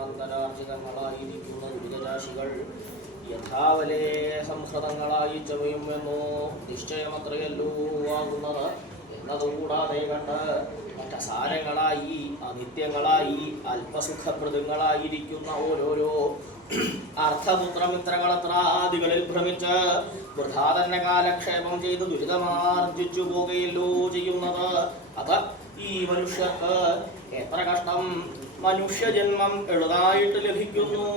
ജന്മാന്തരാർജിതങ്ങളായിരിക്കുന്ന ദുരിതരാശികൾ യഥാവലേ സംഹൃതങ്ങളായി ചമയുമെന്നോ നിശ്ചയമത്രയല്ലോ ആകുന്നത് എന്നതുകൂടാതെ കണ്ട് മറ്റസാരങ്ങളായി അനിത്യങ്ങളായി അല്പസുഖപ്രദങ്ങളായിരിക്കുന്ന ഓരോരോ അർത്ഥപുത്രമിത്രകളത്രാദികളിൽ ഭ്രമിച്ച് വൃഥാ തന്നെ കാലക്ഷേപം ചെയ്ത് ദുരിതമാർജിച്ചു പോകുകയല്ലോ ചെയ്യുന്നത്. അത് ഈ മനുഷ്യർക്ക് എത്ര കഷ്ടം മനുഷ്യജന്മം എഴുതായിട്ട് ലഭിക്കുന്നു.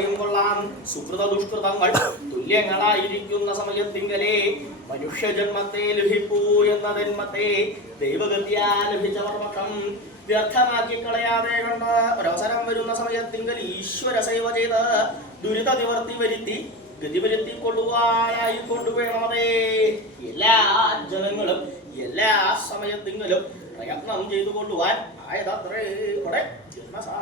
പറയും കൊള്ളാം. സുകൃത ദുഷ്കൃതങ്ങൾ തുല്യങ്ങളായിരിക്കുന്ന സമയത്തിങ്കലേ മനുഷ്യജന്മത്തെ ലഭിപ്പൂ എന്ന ജന്മത്തെ ദൈവഗത്യാ ലഭിച്ചവർ പക്ഷം വ്യർത്ഥമാക്കി കളയാതെ കണ്ട് ഒരവസരം വരുന്ന സമയത്തിങ്കൽ ഈശ്വര സേവ ചെയ്ത് ദുരിത നിവർത്തി വരുത്തി ഗതിവരുത്തിക്കൊള്ളുവാനായി കൊണ്ടുവേണമതേ എല്ലാ ജനങ്ങളും എല്ലാ സമയത്തിങ്കിലും പ്രയത്നം ചെയ്തു കൊള്ളുവാൻ ആയതത്രേ ഇവിടെ ജന്മസാ.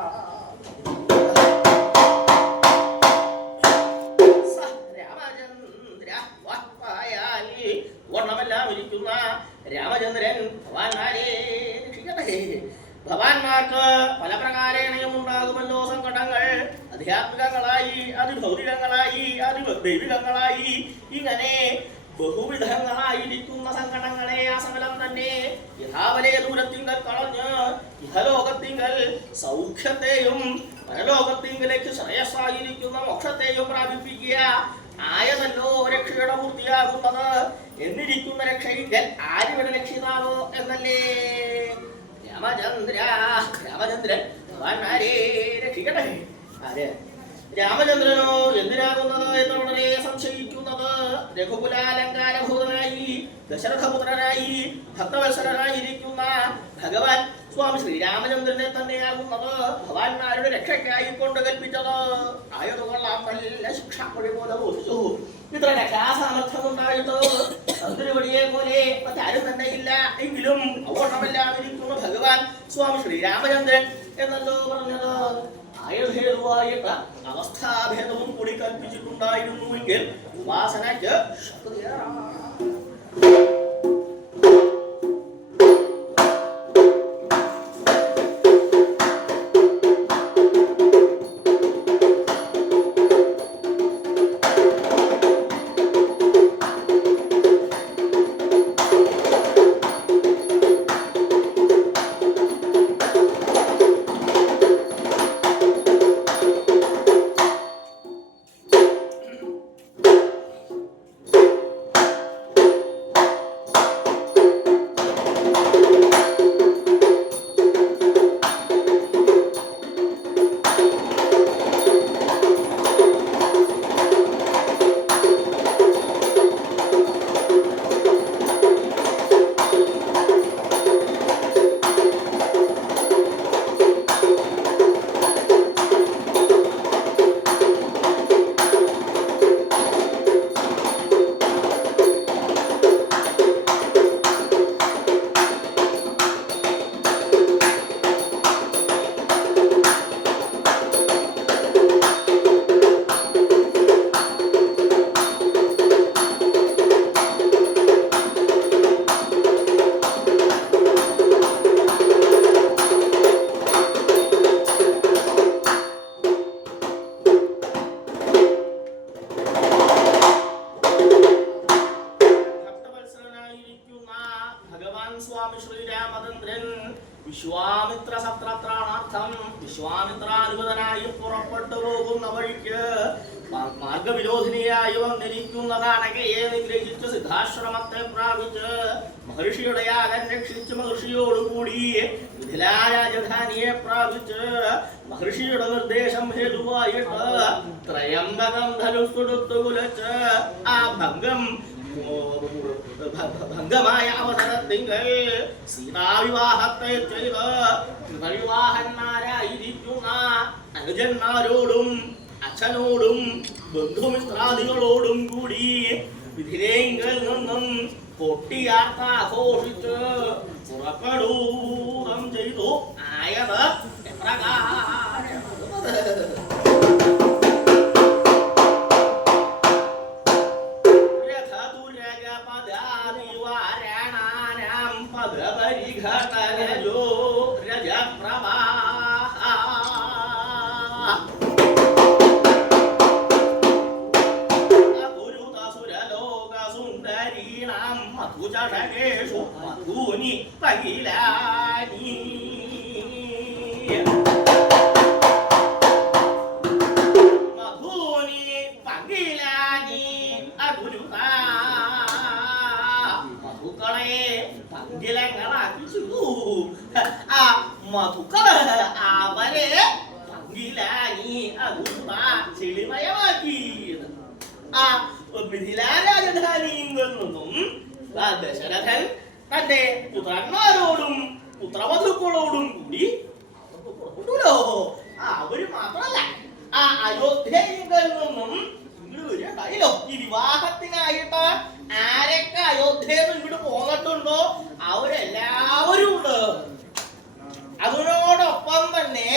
വർണ്ണമെല്ലാം ഇരിക്കുന്ന രാമചന്ദ്രൻ ഭഗവാന്മാരെ രക്ഷിക്കട്ടെ. ഭഗവാന്മാർക്ക് പല പ്രകാരേണയും ഉണ്ടാകുമല്ലോ സങ്കടങ്ങൾ. ആധ്യാത്മികങ്ങളായി, അതിഭൗതികങ്ങളായി, അതിദൈവികങ്ങളായി, ഇങ്ങനെ ബഹുവിധങ്ങളായിരിക്കുന്ന സങ്കടങ്ങളെ ആ സമലം തന്നെ യഥാവലേ ദൂരത്തിങ്കൽ കളഞ്ഞ് ഇഹലോകത്തിങ്കൽ സൗഖ്യത്തെയും പരലോകത്തിങ്കലേക്ക് ശ്രേയസ്സായിരിക്കുന്ന മോക്ഷത്തെയും പ്രാപിപ്പിക്കുക ആയതല്ലോ രക്ഷയുടെ പൂർത്തിയാകുന്നത്. എന്നിരിക്കുന്ന രക്ഷയിങ്കൽ ആരിവിടെ രക്ഷിതാവോ എന്നല്ലേ. രാമചന്ദ്രൻ ഭഗവാന്മാരെ രക്ഷിക്കട്ടെ. ആര് രാമചന്ദ്രനോ എന്തിനാകുന്നത് എന്ന് വളരെ സംശയിക്കുന്നത് രഘുകുലാലങ്കാരഭൂതനായി ദശരഥപുത്രനായി ഭക്തവത്സരനായിരിക്കുന്ന ഭഗവാൻ സ്വാമി ശ്രീരാമചന്ദ്രനെ തന്നെയാകുന്നത് ഭഗവാന്മാരുടെ രക്ഷയ്ക്കായി കൊണ്ട് കൽപ്പിച്ചത് ആയതുകൊള്ളാം. നല്ല ശിക്ഷാമൊഴി പോലെ ബോധിച്ചു. ഇത്ര രക്ഷാസാമർഥ്യമുണ്ടായിട്ട് തിരുവടിയെ പോലെ മറ്റാരും തന്നെ ഇല്ല. എങ്കിലും അവണ്ണമില്ലാതിരിക്കുന്ന ഭഗവാൻ സ്വാമി ശ്രീരാമചന്ദ്രൻ എന്നല്ലോ പറഞ്ഞത്. ആയുർഭേദമായിട്ട് അവസ്ഥാഭേദവും കൂടി കൽപ്പിച്ചിട്ടുണ്ടായിരുന്നുവെങ്കിൽ ഉപാസനയ്ക്ക് ശക്തിയേറാം. സ്വാമി ശ്രീരാമചന്ദ്രൻ വിശ്വാമിത്ര സത്രത്രാണാർത്ഥം വിശ്വാമിത്രാനുഗതനായി പുറപ്പെട്ടു പോകുന്ന വഴിക്ക് മാർഗവിരോധിനിയായി വന്നിരിക്കുന്നതാണകയെ നിഗ്രഹിച്ച് സിദ്ധാശ്രമത്തെ പ്രാപിച്ച് മഹർഷിയുടെ യാഗം രക്ഷിച്ച് മഹർഷിയോടുകൂടി മിഥിലാരാജധാനിയെ പ്രാപിച്ച് മഹർഷിയുടെ നിർദ്ദേശം ഹേതുവായിട്ട് ത്രയംബകം ധനുസ്സുടുത്തു കുലച്ച് ആ ഭംഗമായ അവസരത്തിങ്കൽ സീതാവിവാഹത്തെ ചെയ്ത് കൃതവിവാഹന്മാരായിരിക്കുന്ന അനുജന്മാരോടും അച്ഛനോടും ബന്ധുമിത്രാദികളോടും കൂടി വിധിരേങ്കൽ നിന്നും കൊട്ടിയാർത്താഘോഷിച്ച് പുറപ്പെടൂതം ചെയ്തു ആയത് എപ്രകാരം ഘടനജോ രജപ്രവാഹ അപുരുതസുരലോകസുന്ദരീണാം മധുചഷകേഷു മധൂനി പകിലാനി ആ മിഥിലാ രാജധാനിയിൽ നിന്നും ദശരഥൻ തന്റെ പുത്രന്മാരോടും പുത്രവധുക്കളോടും കൂടി പുറപ്പെട്ടുല്ലോ. അവര് മാത്രല്ല ആ അയോധ്യയിൽ നിന്നും ഇങ്ങോട്ട് വരികയുണ്ടായില്ലോ. ഈ വിവാഹത്തിനായിട്ട് ആരൊക്കെ അയോധ്യയിൽ നിന്ന് ഇങ്ങോട്ട് പോന്നിട്ടുണ്ടോ അവരെല്ലാവരും ഉണ്ട്. അതിനോടൊപ്പം തന്നെ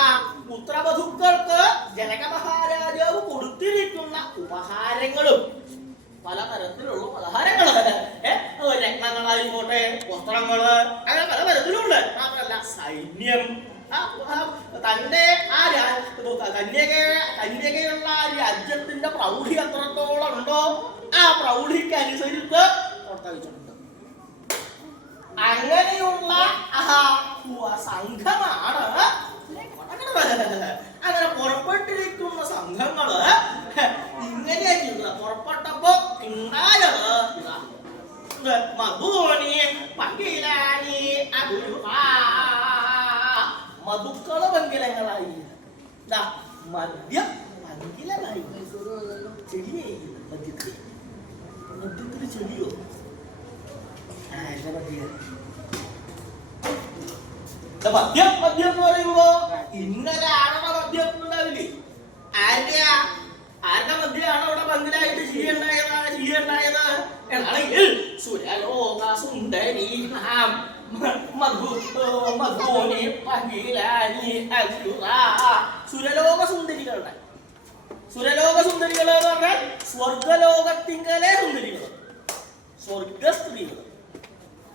ആ പുത്രവധുക്കൾക്ക് ജനക മഹാരാജാവ് കൊടുത്തിരിക്കുന്ന ഉപഹാരങ്ങളും പലതരത്തിലുള്ള പലഹാരങ്ങള് രത്നങ്ങളായിക്കോട്ടെ വസ്ത്രങ്ങള് അങ്ങനെ പലതരത്തിലുണ്ട്. മാത്രമല്ല സൈന്യം തന്റെ ആ കന്യകയുള്ള രാജ്യത്തിന്റെ പ്രൗഢി എത്രത്തോളം ഉണ്ടോ ആ പ്രൗഢിക്ക് അനുസരിച്ച് പ്രവർത്തിച്ചിട്ടുണ്ട്. അങ്ങനെയുള്ള സംഘമാണ് അങ്ങനെ പുറപ്പെട്ടിരിക്കുന്ന സംഘങ്ങള് ഇങ്ങനെയാ പുറപ്പെട്ടപ്പോ ഉണ്ടായത് മധുനി പങ്കിലാനി മധുക്കള പങ്കിലങ്ങളായി മദ്യം പങ്കിലമായി ചെടിയേ മദ്യത്തിൽ മദ്യത്തിൽ ചെടിയോ മദ്യം മദ്യം എന്ന് പറയുമ്പോ ഇന്നൊരാളുടെ മദ്യം ഉണ്ടാവില്ലേ? ആരുടെ മദ്യമാണ് അവിടെ പങ്കിലായിട്ട് ചെയ്യണ്ടായത് എന്നാണെങ്കിൽ സുരലോക സുന്ദരി മധുനി പങ്കിലാനി സുരലോക സുന്ദരികളുടെ സുരലോക സുന്ദരികൾ എന്ന് പറഞ്ഞാൽ സ്വർഗലോകത്തിങ്കലെ സുന്ദരികൾ, സ്വർഗ സ്ത്രീകൾ.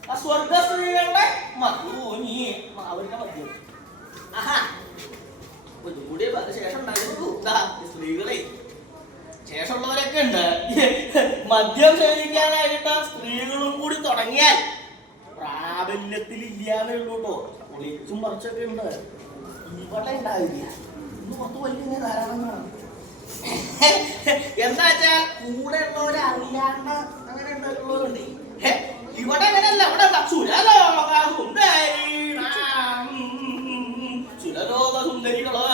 ആ സ്വർഗ സ്ത്രീകളുടെ മധുനി അവരുടെ മദ്യം. ഒന്നുകൂടി ശേഷം സ്ത്രീകളെ ശേഷമുള്ളവരൊക്കെ ഉണ്ട്. മദ്യം സേവിക്കാനായിട്ട് സ്ത്രീകളും കൂടി തുടങ്ങിയാൽ പ്രാബല്യത്തിൽ ഇല്ലാന്നേ ഉള്ളൂ കേട്ടോ. ഒളിച്ചും മറിച്ചൊക്കെ ഉണ്ട്. ഇവിടെ ഉണ്ടാവില്ല. ഇന്ന് പുറത്ത് വലിയ ധാരാളങ്ങളാണ്. എന്താ വെച്ചാൽ കൂടെ ഉള്ളവരറിയാണ്ട് അങ്ങനെ ഉണ്ടായിട്ടുള്ളവരുണ്ട്. ഇവിടെ അങ്ങനെയല്ല. ഇവിടെ സുരലോക സുന്ദരികള്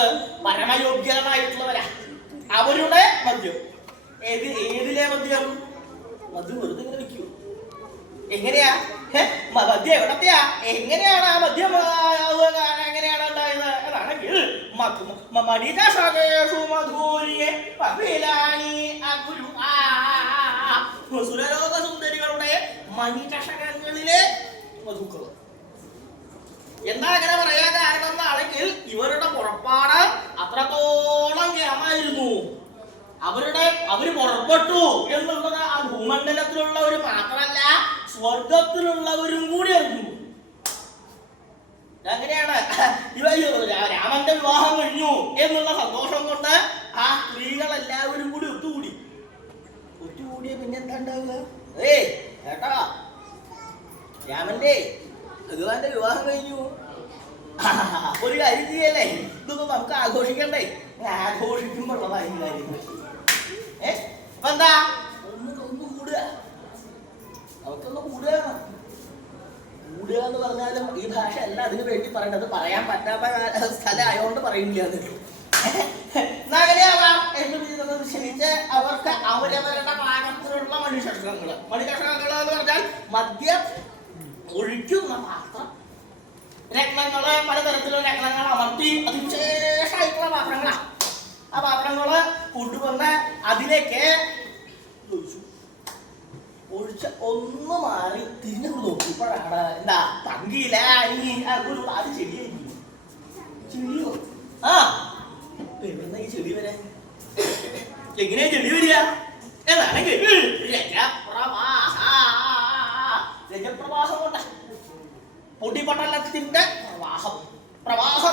പരമയോഗ്യമായിട്ടുള്ളവരാ. അവരുടെ മദ്യം ഏതിലെ മദ്യം? മദ്യം വെറുതെ ഇങ്ങനെ വിൽക്കൂ. എങ്ങനെയാ മദ്യം എവിടത്തെയാ? എങ്ങനെയാണ് ആ മദ്യം എങ്ങനെയാണ് ഉണ്ടായത് എന്നാണെങ്കിൽ സുരലോക സുന്ദരികളുടെ മണിചഷകങ്ങളിലെ മധുക്കൾ. എന്താ അങ്ങനെ പറയാൻ കാരണം എന്നാണെങ്കിൽ ഇവരുടെ പുറപ്പാട് അത്രത്തോളം കേമായിരുന്നു. അവര് പുറപ്പെട്ടു എന്നുള്ളത് ആ ഭൂമണ്ഡലത്തിലുള്ളവർ മാത്രമല്ല സ്വർഗത്തിലുള്ളവരും കൂടി അറിഞ്ഞു. അങ്ങനെയാണ് രാമന്റെ വിവാഹം കഴിഞ്ഞു എന്നുള്ള സന്തോഷം കൊണ്ട് ആ സ്ത്രീകളെല്ലാവരും കൂടി ഒത്തുകൂടിയ പിന്നെ എന്താ ഉണ്ടാവുക? ഏട്ടാ രാമന്റെ ഭഗവാന്റെ വിവാഹം കഴിഞ്ഞു, ഒരു കാര്യം ചെയ്യല്ലേ, ഇതൊന്നും നമുക്ക് ആഘോഷിക്കണ്ടേ? ആഘോഷിക്കുമ്പോഴുള്ളതായി കാര്യങ്ങൾ. അപ്പൊ എന്താ ഒന്ന് കൂടുക, അവർക്കൊന്ന് കൂടുക എന്ന് പറഞ്ഞാലും ഈ ഭാഷ അല്ല അതിനു വേണ്ടി പറയേണ്ടത്. പറയാൻ പറ്റാത്ത സ്ഥലം ആയതുകൊണ്ട് പറയുന്നില്ല. അങ്ങനെയാവാം എന്ന് ക്ഷണിച്ച് അവർക്ക് അവരവരുടെ പാകത്തിലുള്ള മണിചഷകങ്ങള് എന്ന് പറഞ്ഞാൽ മദ്യം ഒഴിക്കുന്ന പാത്രം, രത്നങ്ങള്, പലതരത്തിലുള്ള രത്നങ്ങൾ അമർത്തി അതിവിശേഷമായിട്ടുള്ള പാത്രങ്ങളാണ്. ആ പാത്രങ്ങള് കൊണ്ടുവന്ന് അതിലേക്ക് ഒഴിച്ച് ഒന്ന് മാറി തിരിഞ്ഞു നോക്കിയപ്പോഴാണ് എന്താ പങ്കില അത് ചെടിയോ എവിടുന്ന ഈ ചെടി വരെ? എങ്ങനെയാ ചെടി വരിക എന്നാണെങ്കിൽ രജപ്രവാഹം കൊണ്ട് പൊടിപടലത്തിന്റെ പ്രവാഹം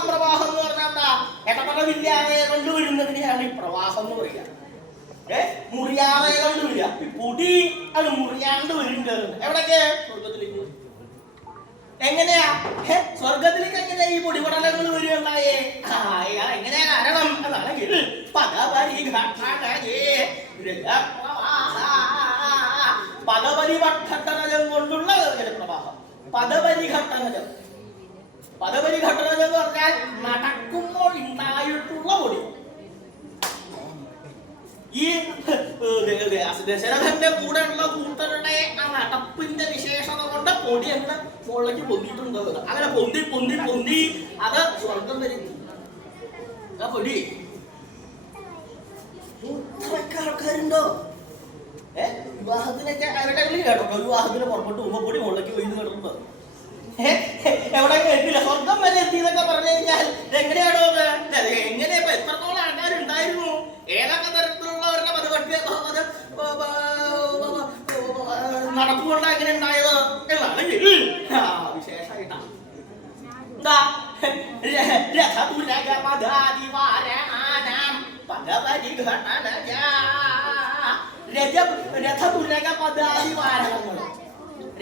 എന്ന് പറഞ്ഞാൽ എന്താ? ഇടപെടലില്ലാതെ കൊണ്ടുവരുന്നതിനെയാണ് ഈ പ്രവാഹം എന്ന് പറയുക. മുറിയാതെ കൊണ്ടുവരിക. പൊടി അത് മുറിയാണ്ട് വരുന്നുണ്ട്. എവിടേക്ക്? സ്വർഗത്തിലേക്ക്. എങ്ങനെയാ സ്വർഗത്തിലേക്ക് എങ്ങനെയാ ഈ പൊടിപടലങ്ങൾ വരികയുണ്ടായേ? എങ്ങനെയാ കാരണം എന്നാണെങ്കിൽ പദപരിഘട്ടനജം കൊണ്ടുള്ള ജലപ്രവാഹം. പദപരിഘട്ടനജം എന്ന് പറഞ്ഞാൽ നടക്കുമ്പോൾ ഉണ്ടായിട്ടുള്ള പൊടി. ഈ ദശരഥന്റെ കൂടെയുള്ള കൂട്ടരുടെ ആ നടപ്പിന്റെ വിശേഷത കൊണ്ട് പൊടി അങ്ങനെ മുകളിലേക്ക് പൊന്തിയിട്ടുണ്ട്. അങ്ങനെ പൊന്തി പൊന്തി പൊന്തി അത് സ്വർഗം വരുത്തി. ആ പൊടി ആൾക്കാരുണ്ടോ? വിവാഹത്തിനൊക്കെ അവരുടെ കേട്ടോ, വിവാഹത്തിന് പുറപ്പെട്ടു പോകുമ്പോ പൊടി മുകളിലേക്ക് പോയി കേട്ടിട്ടുണ്ടോ? എവിടെ കേട്ടില്ല. സ്വർഗം വരെ എത്തിയെന്നൊക്കെ പറഞ്ഞു കഴിഞ്ഞാൽ എങ്ങനെയാണോ? എങ്ങനെയാ? എത്രത്തോളം ആൾക്കാരുണ്ടായിരുന്നു? ഏതൊക്കെ തരത്തിലുള്ളവരുടെ നടപ്പുകൊണ്ട് എങ്ങനെ ഉണ്ടായത് എന്നാണെങ്കിൽ വിശേഷമായിട്ടാ എന്താ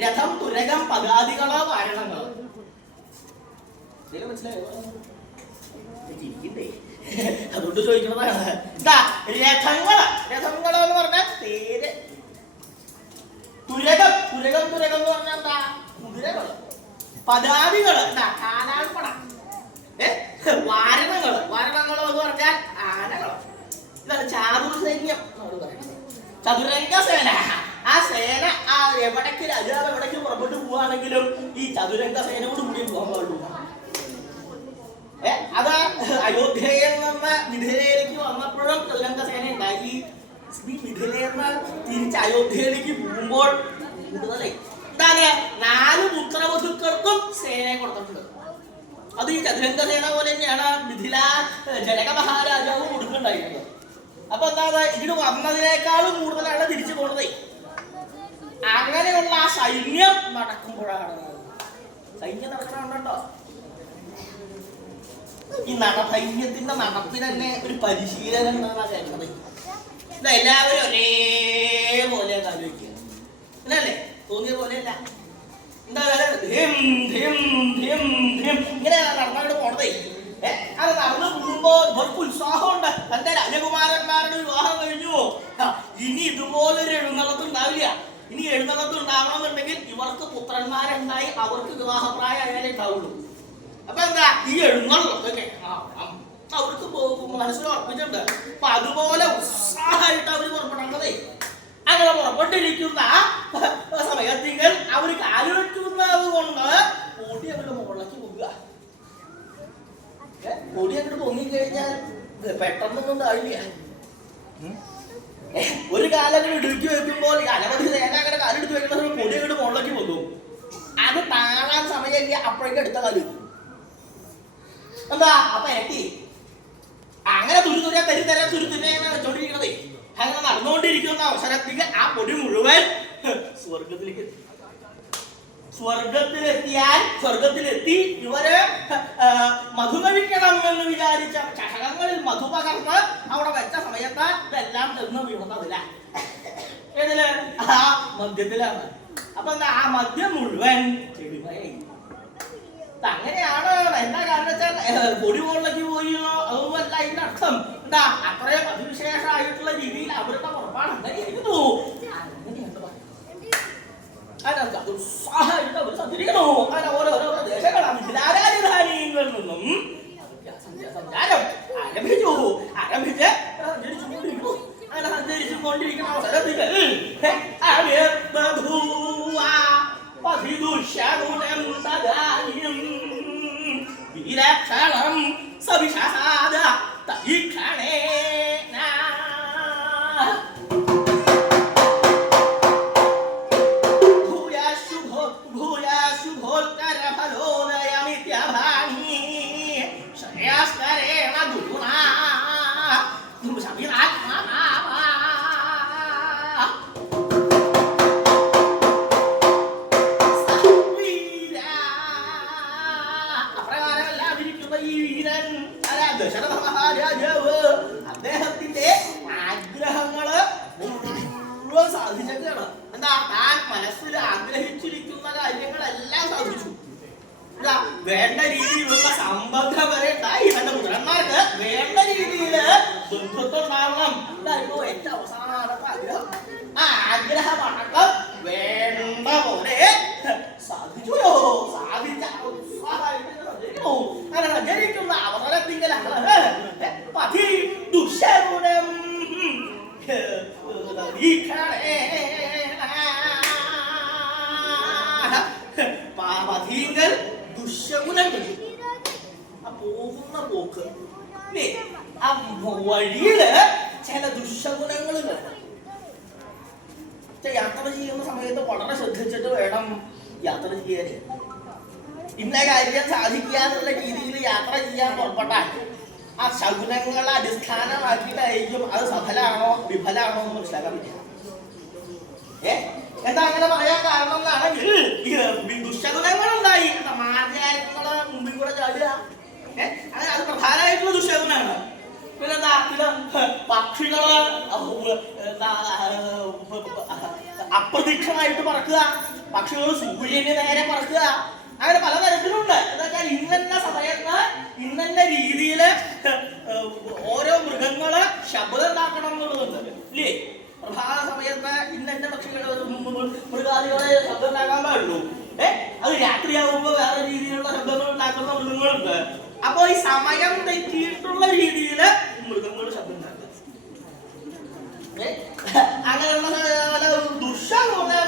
രഥം തുരകം പദാദികളോ വാരണങ്ങളോ മനസ്സിലായോ? ചിരിക്കണ്ടേ? അതുകൊണ്ട് ചോദിക്കുന്നതാണ്. രഥങ്ങളോ എന്ന് പറഞ്ഞാൽ തേര്. തുരകം തുരകം തുരകം എന്ന് പറഞ്ഞാൽ എന്താ? കുതിരകള്. പദാദികള് കാലാൾപ്പട. വാരണങ്ങള് വാരണങ്ങളോ എന്ന് പറഞ്ഞാൽ ആനകള്. ഇതാണ് ചാതുർസൈന്യം നമ്മൾ പറയുന്നത്. ചതുരംഗ സേന. ആ സേന ആ എവിടേക്ക് രാജാവ് എവിടേക്ക് പുറപ്പെട്ടു പോവാണെങ്കിലും ഈ ചതുരംഗ സേനയോട് കൂടി പോകാൻ പാടുള്ളൂ. അത് അയോധ്യയിൽ നിന്ന് മിഥിലയിലേക്ക് വന്നപ്പോഴും ചതുരംഗ സേന ഉണ്ടായി. മിഥിലയിൽ നിന്ന് തിരിച്ച് അയോധ്യയിലേക്ക് പോകുമ്പോൾ കൂടുതലേ എന്താണ് 4 പുത്രവധുക്കൾക്കും സേനയെ കൊടുത്തിട്ടുണ്ട്. അത് ഈ ചതുരംഗ സേന പോലെ തന്നെയാണ് മിഥില ജനക മഹാരാജാവ് കൊടുക്കുന്നുണ്ടായിരുന്നത്. അപ്പൊ എന്താ ഇതിന് വന്നതിനേക്കാളും കൂടുതലാണ് തിരിച്ചു പോണത്. അങ്ങനെയുള്ള ആ സൈന്യം നടക്കുമ്പോഴാണ് സൈന്യം നടക്കണുണ്ടോ? ഈ സൈന്യത്തിന്റെ നടപ്പിന് തന്നെ ഒരു പരിശീലനം എന്നാണ് കേട്ടത്. ഇതെല്ലാവരും ഒരേപോലെ ആലോചിക്കുക അല്ലേ? തോന്നിയ പോലെയല്ല. എന്താ ഇങ്ങനെ നടന്നവിടെ പോണതേ. അത് നടന്നു പോകുമ്പോ ഇവർക്ക് ഉത്സാഹമുണ്ട്. തന്റെ രാജകുമാരന്മാരുടെ വിവാഹം കഴിഞ്ഞു. ഇനി ഇതുപോലൊരു എഴുന്നള്ളത്ത് ഉണ്ടാവില്ല. ഇനി എഴുന്നള്ളത്ത് ഉണ്ടാവണമെന്നുണ്ടെങ്കിൽ ഇവർക്ക് പുത്രന്മാരുണ്ടായി അവർക്ക് വിവാഹപ്രായമായാലേ ഉണ്ടാവുള്ളൂ. അപ്പൊ എന്താ ഈ എഴുന്നള്ളത്തൊക്കെ അവർക്ക് മനസ്സിൽ ഉറപ്പിച്ചിട്ടുണ്ട്. അപ്പൊ അതുപോലെ ഉത്സാഹമായിട്ട് അവർ പുറപ്പെടേണ്ടതേ. അങ്ങനെ പുറപ്പെട്ടിരിക്കുന്ന സമയത്തികൾ അവർ കാലുവെക്കുന്നത് കൊണ്ട് പൊടി അവരുടെ മുകളിലേക്ക് പോകുക. പൊടി അങ്ങോട്ട് പൊങ്ങിക്കഴിഞ്ഞാൽ പെട്ടെന്നൊന്നും ഉണ്ടാവില്ല. ഒരു കാലം അങ്ങനെ ഇടുക്കി വെക്കുമ്പോൾ അനവധി സേന അങ്ങനെ കാലെടുത്ത് വെക്കുന്ന പൊടി അങ്ങോട്ട് മുകളിലേക്ക് പോകും. അത് താഴാൻ സമയമില്ല. അപ്പോഴേക്കും അടുത്ത കാല് എന്താ അപ്പൊ എത്തി അങ്ങനെ തുരുതുര തരിതര തുരുതുരയാണ് വെച്ചോണ്ടിരിക്കണതേ. അങ്ങനെ നടന്നുകൊണ്ടിരിക്കുന്ന അവസരത്തിൽ ആ പൊടി മുഴുവൻ സ്വർഗത്തിലേക്ക് എത്തി. സ്വർഗത്തിലെത്തി ഇവര് മധു കഴിക്കണം എന്ന് വിചാരിച്ച ചഷകങ്ങളിൽ മധു പകർന്ന് അവിടെ വെച്ച സമയത്ത് ഇതെല്ലാം ചെന്ന് വീണതില്ല. ഏതില്? ആ മദ്യത്തിലാണ്. അപ്പൊ എന്താ ആ മദ്യം മുഴുവൻ ചെടിമയായി. അങ്ങനെയാണ്. എന്താ കാരണം വെച്ചാൽ പൊടി മുകളിലേക്ക് പോയോ അതൊന്നുമല്ല ഇതിന്റെ അർത്ഥം. എന്താ അത്രയും അതിവിശേഷമായിട്ടുള്ള രീതിയിൽ അവരുടെ പുറപ്പാട് അങ്ങനെയായിരുന്നു. അതിനകത്ത് ഉത്സാഹമായിട്ട് അവർ സഞ്ചരിക്കണു. അങ്ങനെ ഓരോരോ പ്രദേശങ്ങളാണ് രാജധാനികളിൽ നിന്നും സഞ്ചാരം ആരംഭിച്ച് സഞ്ചരിച്ചുകൊണ്ടിരിക്കുന്നു. അങ്ങനെ സഞ്ചരിച്ചുകൊണ്ടിരിക്കുന്ന അവസരത്തിൽ വിലക്ഷണം സവിശാദ തരീക്ഷണേന ഭൂയാശുഭോൽക്കരഫലോദയമിത്യഭാനി ശ്രേയസ്കരേണ ഗുരുണാ ദശരഥ മഹാരാജാവ് അദ്ദേഹത്തിന്റെ ആഗ്രഹങ്ങള് മുഴുവൻ സാധിച്ചേക്കാണ്. എന്താ താൻ മനസ്സിൽ ആഗ്രഹിച്ചിരിക്കുന്ന കാര്യങ്ങളെല്ലാം സാധിച്ചു. എന്താ വേണ്ട രീതിയിലുള്ള സംബന്ധം വരെ ഉണ്ടായി. തന്റെ പുത്രന്മാർക്ക് വേണ്ട രീതിയിൽ ബന്ധുത്വം ഉണ്ടാവണം. ഇതായിരുന്നു ഏറ്റവും അവസാനത്തെ ആഗ്രഹം. ആ ആഗ്രഹമടക്കം വേണ്ട പോലെ സാധിച്ചുയോ? സാധിച്ച അങ്ങനെ സഞ്ചരിക്കുന്ന അവസരത്തിങ്കലാണ് പതി ദുശകുനം ആ വഴിയില് ചില ദുശഗുണങ്ങൾ വേണം. യാത്ര ചെയ്യുന്ന സമയത്ത് വളരെ ശ്രദ്ധിച്ചിട്ട് വേണം യാത്ര ചെയ്യാൻ. ഇന്ന കാര്യം സാധിക്കാന്നുള്ള രീതിയിൽ യാത്ര ചെയ്യാൻ പുറപ്പെട്ടാൽ ആ ശകുനങ്ങളെ അടിസ്ഥാനമാക്കിയിട്ടായിരിക്കും അത് സഫലാണോ വിഫലാണോ എന്ന് മനസ്സിലാക്കാൻ പറ്റില്ല. എന്താ അങ്ങനെ പറയാൻ കാരണം എന്നാണെങ്കിൽ ദുശകുനങ്ങൾ ഉണ്ടായി, മാർഗങ്ങളെ മുമ്പിൽ കൂടെ ചാടുക, അങ്ങനെ അത് പ്രധാനമായിട്ടുള്ള ദുശകുനാണ്. പിന്നെന്താ പക്ഷികള് അപ്രതീക്ഷമായിട്ട് പറക്കുക, പക്ഷികൾ സൂര്യന് നേരെ പറക്കുക, അങ്ങനെ പലതരത്തിലുണ്ട്. എന്നുവെച്ചാൽ ഇന്ന സമയത്ത് ഇന്ന രീതിയില് ഓരോ മൃഗങ്ങള് ശബ്ദം ഉണ്ടാക്കണം എന്നുള്ളതുണ്ട് ഇല്ലേ. പ്രധാന സമയത്ത് ഇന്ന പക്ഷികളെ മൃഗാദികളെ ശബ്ദം ഉണ്ടാക്കാൻ പാടുള്ളൂ. അത് രാത്രിയാകുമ്പോ വേറെ രീതിയിലുള്ള ശബ്ദങ്ങൾ ഉണ്ടാക്കുന്ന മൃഗങ്ങളുണ്ട്. അപ്പൊ ഈ സമയം തെറ്റിയിട്ടുള്ള രീതിയില് മൃഗങ്ങൾ ശബ്ദം ഉണ്ടാക്കുക, അങ്ങനെയുള്ള ദുശഗുണം.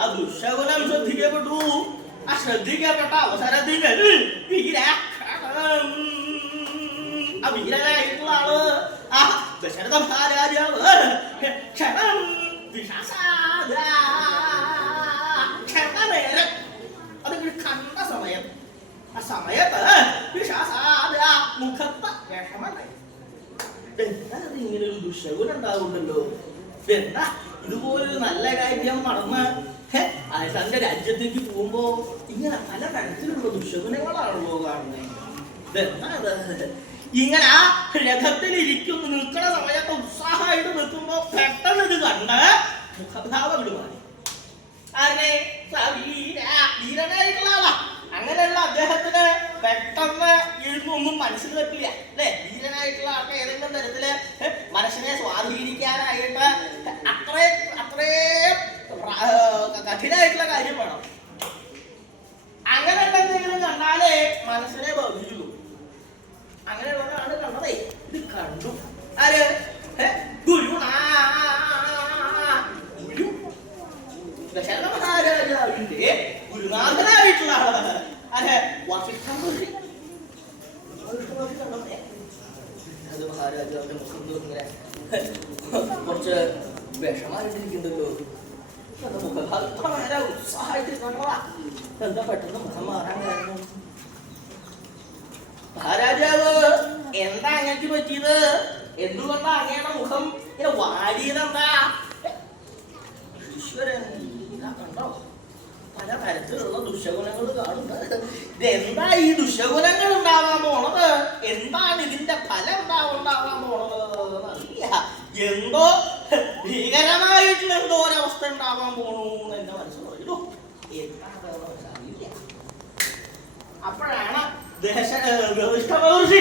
ആ ദുശഗുണം ശ്രദ്ധിക്കപ്പെട്ടു. ആ ശ്രദ്ധിക്കപ്പെട്ട അവസരത്തിൽ ആ വീരനായിട്ടുള്ള ആള് ആ ദശരഥ മഹാരാജാവ് ക്ഷണം ക്ഷണനേരം അത് കണ്ട സമയം, ആ സമയത്ത് മുഖത്ത് വിഷമണ്ടായി. എന്താ ഇങ്ങനെ ഒരു ദുശഗുണം ഉണ്ടാവുണ്ടല്ലോ, എന്താ ഇതുപോലൊരു നല്ല കാര്യം നടന്ന് തന്റെ രാജ്യത്തേക്ക് പോകുമ്പോ ഇങ്ങനെ പല തരത്തിലുള്ള ദുശഗുണങ്ങളാണല്ലോ കാണുന്നത്. ഇതെന്താ ഇങ്ങനെ ആ രഥത്തിൽ ഇരിക്കുന്നു നിൽക്കുന്ന സമയത്ത് ഉത്സാഹമായിട്ട് നിൽക്കുമ്പോ പെട്ടെന്ന് ഇത് കണ്ട് മുഖഭാവം വിടുവാണ്. ആരെ? വീരനായിട്ടുള്ള ആളാ. അങ്ങനെയുള്ള അദ്ദേഹത്തിന് പെട്ടെന്ന് ഇരുന്നൊന്നും മനസ്സിൽ വെക്കില്ല അല്ലെ. വീരനായിട്ടുള്ള ആൾക്ക് ഏതെങ്കിലും തരത്തില് മനസ്സിനെ സ്വാധീനിക്കാനായിട്ട് അത്രയും കഠിനമായിട്ടുള്ള കാര്യം വേണം. അങ്ങനെ എന്തെങ്കിലും കണ്ടാലേ മനസ്സിനെ ബാധിക്കുള്ളൂ. അങ്ങനെയുള്ളതാണ് കണ്ടതേ. ഇത് കണ്ടു ആര്? ഗുരു ദശരഥ മഹാരാജാവിന്റെ ഗുരുനാഥനായിട്ടുള്ള ആളാണ് ആര്? വസിഷ്ഠ മഹർഷി. മഹാരാജാവിന്റെ മുഖം ഇങ്ങനെ കുറച്ച് വിഷമായിട്ടിരിക്കുന്നുണ്ടല്ലോ. മുഖഭാഗം ഉത്സാഹമായിട്ടിരിക്കണോടാ. എന്താ പെട്ടെന്ന് മുഖം മാറാൻ കാരണം? മഹാരാജാവ് എന്താ അങ്ങക്ക് പറ്റിയത്? എന്തുകൊണ്ടാ അങ്ങയുടെ മുഖം ഇങ്ങനെ വാടിയതെന്താ? ഈശ്വരൻ കണ്ടോ, പല തരത്തിലുള്ള ദുശഗുണങ്ങൾ കാണുന്നത്. ഇതെന്താ ഈ ദുശഗുണങ്ങൾ ഉണ്ടാവാൻ പോണത്? എന്താണ് ഇതിന്റെ ഫലം ഉണ്ടാവാൻ പോണത് അറിയില്ല. എന്തോ ഭീകരമായിട്ടുള്ള എന്തോ ഒരവസ്ഥ ഉണ്ടാവാൻ പോണു എന്റെ മനസ്സിൽ പറയുന്നു. എന്താണെന്ന് അറിയില്ല. അപ്പോഴാണ് മഹർഷി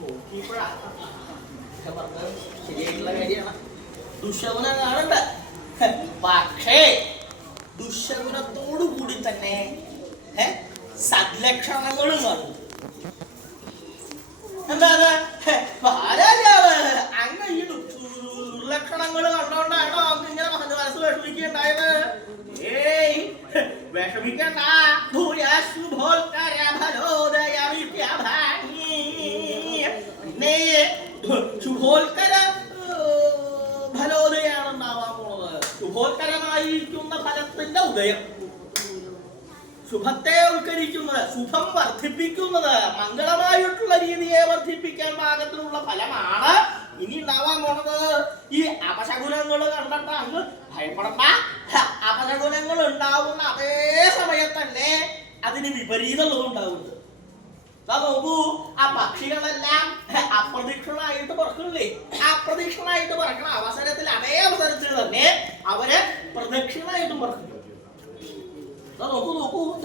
നോക്കിയപ്പോഴാ പറഞ്ഞത് ശരിയായിട്ടുള്ള കാര്യമാണ്. ദുശഗുണം കാണണ്ട, പക്ഷേ ദുശഗുണത്തോടു കൂടി തന്നെ സദ്ലക്ഷണങ്ങളും കാണും. എന്താണ്? മഹാരാജാവ് അങ്ങ് ഈ ദുർലക്ഷണങ്ങൾ കണ്ടോണ്ടാണോ നമുക്ക് ഇങ്ങനെ മനസ്സ് വിഷമിക്കുകയുണ്ടായത്? ഏയ് വിഷമിക്കണ്ട. പിന്നെ ശുഭോൽക്കര ഫലോദയാണ് ഉണ്ടാവാൻ പോണത്. ശുഭോൽക്കരമായിരിക്കുന്ന ഫലത്തിന്റെ ഉദയം, ശുഭത്തെ ഉത്കരിക്കുന്നത്, ശുഭം വർദ്ധിപ്പിക്കുന്നത്, മംഗളമായിട്ടുള്ള രീതിയെ വർദ്ധിപ്പിക്കാൻ പാകത്തിലുള്ള ഫലമാണ് ഇനി ഉണ്ടാവാൻ പോണത്. ഈ അപശകുനങ്ങൾ കണ്ടിട്ട് അങ്ങ് ഭയപ്പെടണ്ട. അപശകുനങ്ങൾ ഉണ്ടാവുന്ന അതേ സമയത്തന്നെ അതിന് വിപരീതമുള്ളത് ഉണ്ടാവുന്നത്. നോക്കൂ, ആ പക്ഷികളെല്ലാം അപ്രതീക്ഷിതമായിട്ട് പറക്കില്ലേ? അപ്രതീക്ഷിതമായിട്ട് പറക്കണ അവസരത്തിൽ അതേ അവസരത്തിൽ തന്നെ അവര് പ്രദക്ഷിണമായിട്ടും പറക്കും. നോക്കൂ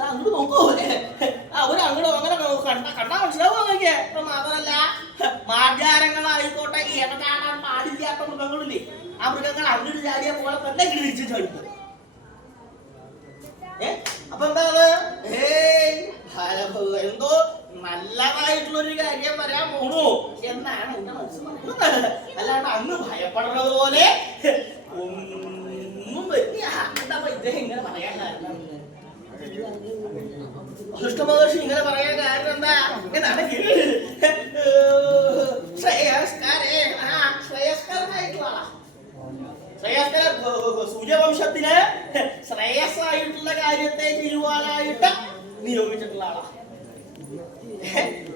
അങ്ങോട്ട് നോക്കൂ. അവര് അങ്ങോട്ട് അങ്ങനെ കണ്ടാ മനസ്സിലാവും അങ്ങനെയൊക്കെ. മാത്രമല്ല മാർജാരങ്ങളായിക്കോട്ടെ, ഇടചാടാൻ പാടില്ലാത്ത മൃഗങ്ങളില്ലേ, ആ മൃഗങ്ങൾ അങ്ങോട്ട് ചാടിയ പോലെ തന്നെ തിരിച്ചു ചാടുന്നത്. അപ്പൊ എന്താണ്? എന്തോ നല്ലതായിട്ടുള്ളൊരു കാര്യം വരാൻ പോണു എന്നാണ് എന്റെ മനസ്സിലാക്കുന്നത്. അല്ലാണ്ട് അന്ന് ഭയപ്പെടുന്നത് പോലെ ഒന്നും പറ്റിയ ഇദ്ദേഹം ഇങ്ങനെ പറയാൻ കാരണം വസിഷ്ഠ മഹർഷി ഇങ്ങനെ പറയാൻ കാരണം എന്താ എന്നാണെങ്കിൽ സൂര്യവംശത്തിന് ശ്രേയസ്സായിട്ടുള്ള കാര്യത്തെ ചെയ്യുവാനായിട്ട് നിയോഗിച്ചിട്ടുള്ള ആളാ.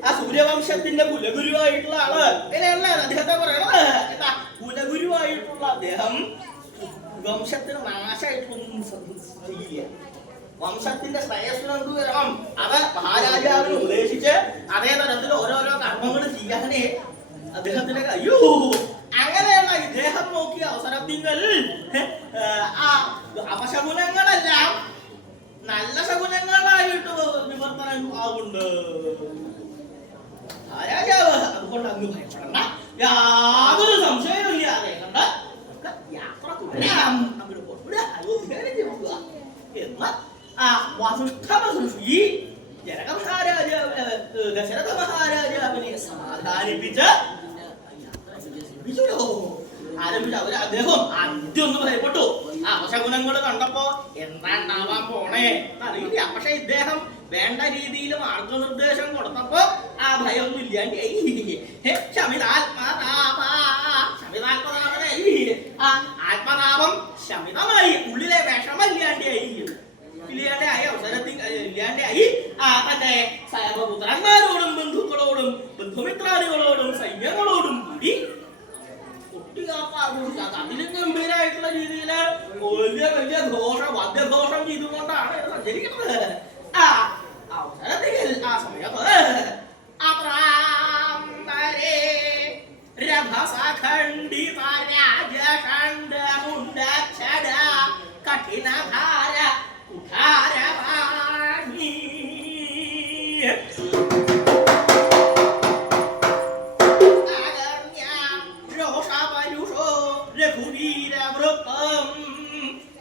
ആ സൂര്യവംശത്തിന്റെ കുലഗുരുവായിട്ടുള്ള ആള് അങ്ങനെയല്ല അദ്ദേഹത്തെ പറയണത്. എന്താ കുലഗുരുവായിട്ടുള്ള അദ്ദേഹം വംശത്തിന് നാശമായിട്ടൊന്നും ചെയ്യില്ല. വംശത്തിന്റെ ശ്രേയസ്സിന് എന്ത് വരണം അത് മഹാരാജാവിന് ഉപദേശിച്ച് അതേ തരത്തിൽ ഓരോരോ കർമ്മങ്ങൾ ചെയ്യാനേ അദ്ദേഹത്തിന് കഴിയൂ. അങ്ങനെയുള്ള ഇദ്ദേഹം നോക്കിയ അവസരത്തിൽ ആ അപശകുനങ്ങളെല്ലാം നല്ല ശകുനങ്ങളായിട്ട് വിവർത്തനം ആവുന്നുണ്ട്. മഹാരാജാവ് അതുകൊണ്ട് അങ്ങ് ഭയപ്പെടണ്ട, യാതൊരു സംശയമില്ലാതെ കണ്ട യാത്ര തുടരാം, അങ്ങോട്ട് പോകുക എന്ന് ആ വസിഷ്ഠ മഹർഷി ജനക മഹാരാജാവ് ദശരഥ മഹാരാജാവിനെ സമാധാനിപ്പിച്ച് ആരംഭിച്ചു. അദ്ദേഹം ആദ്യം ഒന്ന് ഭയപ്പെട്ടു. ആ അപശകുനങ്ങൾ കണ്ടപ്പോ എന്താ ഉണ്ടാവാൻ പോണേ അറിയില്ല. പക്ഷെ ഇദ്ദേഹം വേണ്ട രീതിയിൽ മാർഗനിർദ്ദേശം കൊടുത്തപ്പോ ആ ഭയമൊന്നും ഇല്ലാണ്ടായി. ആത്മതാപം ശമിതമായി, ഉള്ളിലെ വിഷമല്ലാണ്ടായി. ഇല്ലാണ്ടായി അവസരത്തിൽ ഇല്ലാണ്ടായി തന്റെ പുത്രന്മാരോടും ബന്ധുക്കളോടും ബന്ധുമിത്രാദികളോടും സൈന്യങ്ങളോടും കൂടി അതിലും ഗംഭീരമായിട്ടുള്ള രീതിയില് വലിയ വലിയ വാദ്യഘോഷം ചെയ്തുകൊണ്ടാണ് സഞ്ചരിക്കുന്നത്. ആ അവസരത്തിൽ ആ സമയത്ത് കഠിനധാര കുഠാരവാണി രഘുവീരവൃത്തം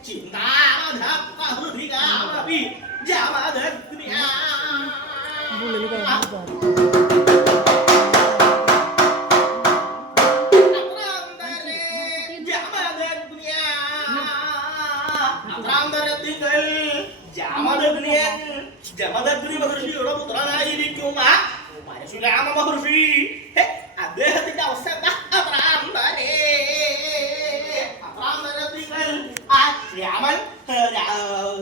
ചിന്താമധി ജമദഗ്നിയാ ജമദഗ്നി മഹർഷിയുടെ പുത്രനായിരിക്കുന്ന പരശുരാമ മഹർഷി അദ്ദേഹത്തിന്റെ അവസ്ഥ രാമൻ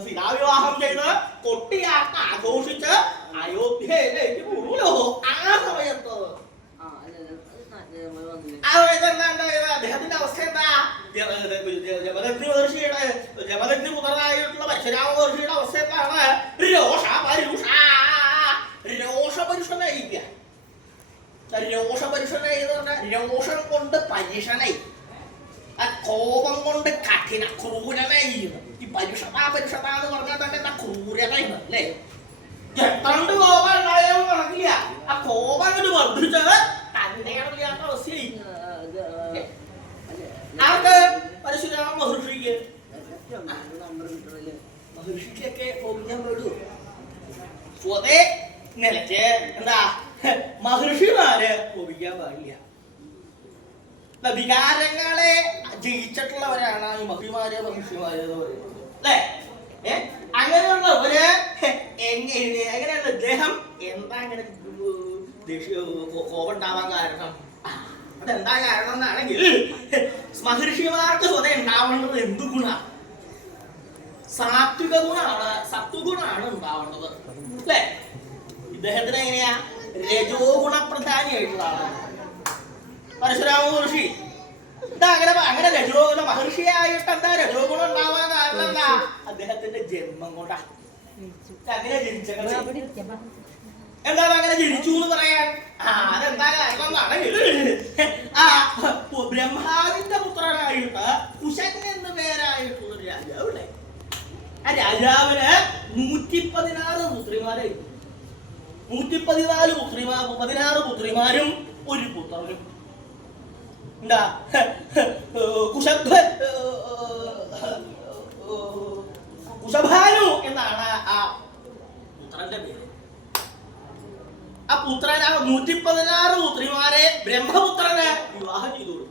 സീതാവിവാഹം ചെയ്ത് കൊട്ടിയാട്ട ആഘോഷിച്ച് അയോധ്യയിലേക്ക് പോരൂലോ. ആ സമയത്ത് അദ്ദേഹത്തിന്റെ അവസ്ഥ എന്താ? ജമദഗ്നി പുത്രനായിട്ടുള്ള പരശുരാമ മഹർഷിയുടെ അവസ്ഥ എന്താണ്? രോഷപരുഷനായില്ല. രോഷപരുഷനായി എന്ന് പറഞ്ഞാൽ രോഷം കൊണ്ട് പരുഷനായി, ആ കോപം കൊണ്ട് കഠിന ക്രൂരനായി. ഈ പരുഷത എന്ന് പറഞ്ഞാൽ തന്നെ എന്താ ക്രൂരനായിരുന്നു അല്ലേ? എത്രണ്ട് കോപം ഉണ്ടായാലും നടക്കില്ല. ആ കോപം കൊണ്ട് വർദ്ധിച്ചത് തന്റെ ഇല്ലാത്ത അവസ്ഥയായി. ആർക്ക്? പരശുരാമ മഹർഷിക്ക്. മഹർഷിക്കൊക്കെ ഞാൻ വിടൂ. സ്വതേ നിലയ്ക്ക് എന്താ മഹർഷിമാര് കോപിക്കാൻ പാടില്ല. വികാരങ്ങളെ ജയിച്ചിട്ടുള്ളവരാണ് ഈ മഹർഷിമാര് എന്ന് പറയുന്നത് അല്ലേ? അങ്ങനെയുള്ളവര് എങ്ങനെയുള്ള അദ്ദേഹം എന്താ അങ്ങനെ കോപം ഉണ്ടാവാൻ കാരണം? അതെന്താ കാരണം എന്നാണെങ്കിൽ മഹർഷിമാർക്ക് സ്വതം ഉണ്ടാവേണ്ടത് എന്ത് ഗുണമാണ്? സാത്വിക ഗുണമാണ്, സത്വഗുണമാണ് ഉണ്ടാവേണ്ടത് അല്ലേ? ഇദ്ദേഹത്തിന് എങ്ങനെയാ രജോ ഗുണപ്രധാനിയായിട്ടുള്ള ആളാണ് പരശുരാമ മഹർഷി. അങ്ങനെ രജോഗുണ മഹർഷിയായിട്ട് എന്താ രജോ ഗുണം ഉണ്ടാവാൻ കാരണം എന്താ? അദ്ദേഹത്തിന്റെ ജന്മം കൊണ്ടാ. അങ്ങനെ ജനിച്ചത് എന്താണ് അങ്ങനെ ജനിച്ചു എന്ന് പറയാൻ? അതെന്താ കാരണം എന്നാണെങ്കിൽ ബ്രഹ്മാവിന്റെ പുത്രനായിട്ട് കുശൻ എന്ന് പേരായിട്ടുള്ള ഒരു രാജാവുണ്ടായി. ആ രാജാവിന് 116 പുത്രിമാരായിരുന്നു. 116 പുത്രിമാരും ഒരു പുത്രനും. എന്താ കുശഭാനു എന്നാണ് ആ പുത്രന്റെ പേര്. ആ പുത്രൻ 116 പുത്രിമാരെ ബ്രഹ്മപുത്രന് വിവാഹം ചെയ്തു കൊടുത്തു.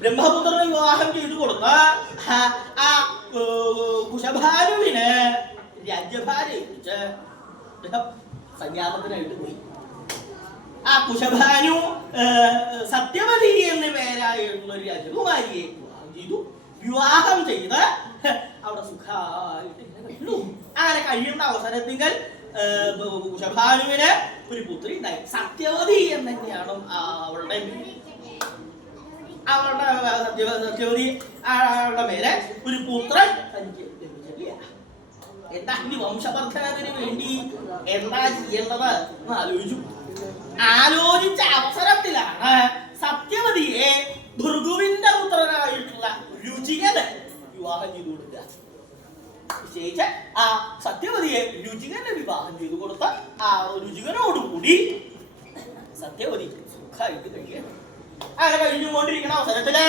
ബ്രഹ്മപുത്രന് വിവാഹം ചെയ്തു കൊടുത്ത ആ കുശഭാനുവിന് രാജ്യഭാരം ഏൽപ്പിച്ച് സന്യാസത്തിനായിട്ട് പോയി. ആ കുശഭാനു സത്യവതി എന്ന പേരായിട്ടുള്ള ഒരു രാജകുമാരിയെ വിവാഹം ചെയ്തു. വിവാഹം ചെയ്ത് അവിടെ സുഖമായിട്ട് അങ്ങനെ കഴിയുന്ന അവസരത്തിങ്കൽ കുശഭാനുവിന് ഒരു പുത്രി ഉണ്ടായി. സത്യവതി എന്ന് തന്നെയാണ് അവളുടെ സത്യവതി അവളുടെ മേലെ ഒരു പുത്രൻ ലഭിച്ചില്ല. എന്താ ഇനി വംശവർദ്ധനത്തിന് വേണ്ടി എന്താ ചെയ്യേണ്ടത് എന്ന് ആലോചിച്ച അവസരത്തിലാണ് സത്യവതിയെ ഭൃഗുവിന്റെ പുത്രനായിട്ടുള്ള രുചികന് വിവാഹം ചെയ്തു കൊടുക്കുക. നിശ്ചയിച്ച് ആ സത്യവതിയെ രുചികന് വിവാഹം ചെയ്തു കൊടുത്ത ആ രുചികനോടുകൂടി സത്യവതി സുഖമായിട്ട് കഴിയണം. അങ്ങനെ കഴിഞ്ഞുകൊണ്ടിരിക്കുന്ന അവസരത്തില്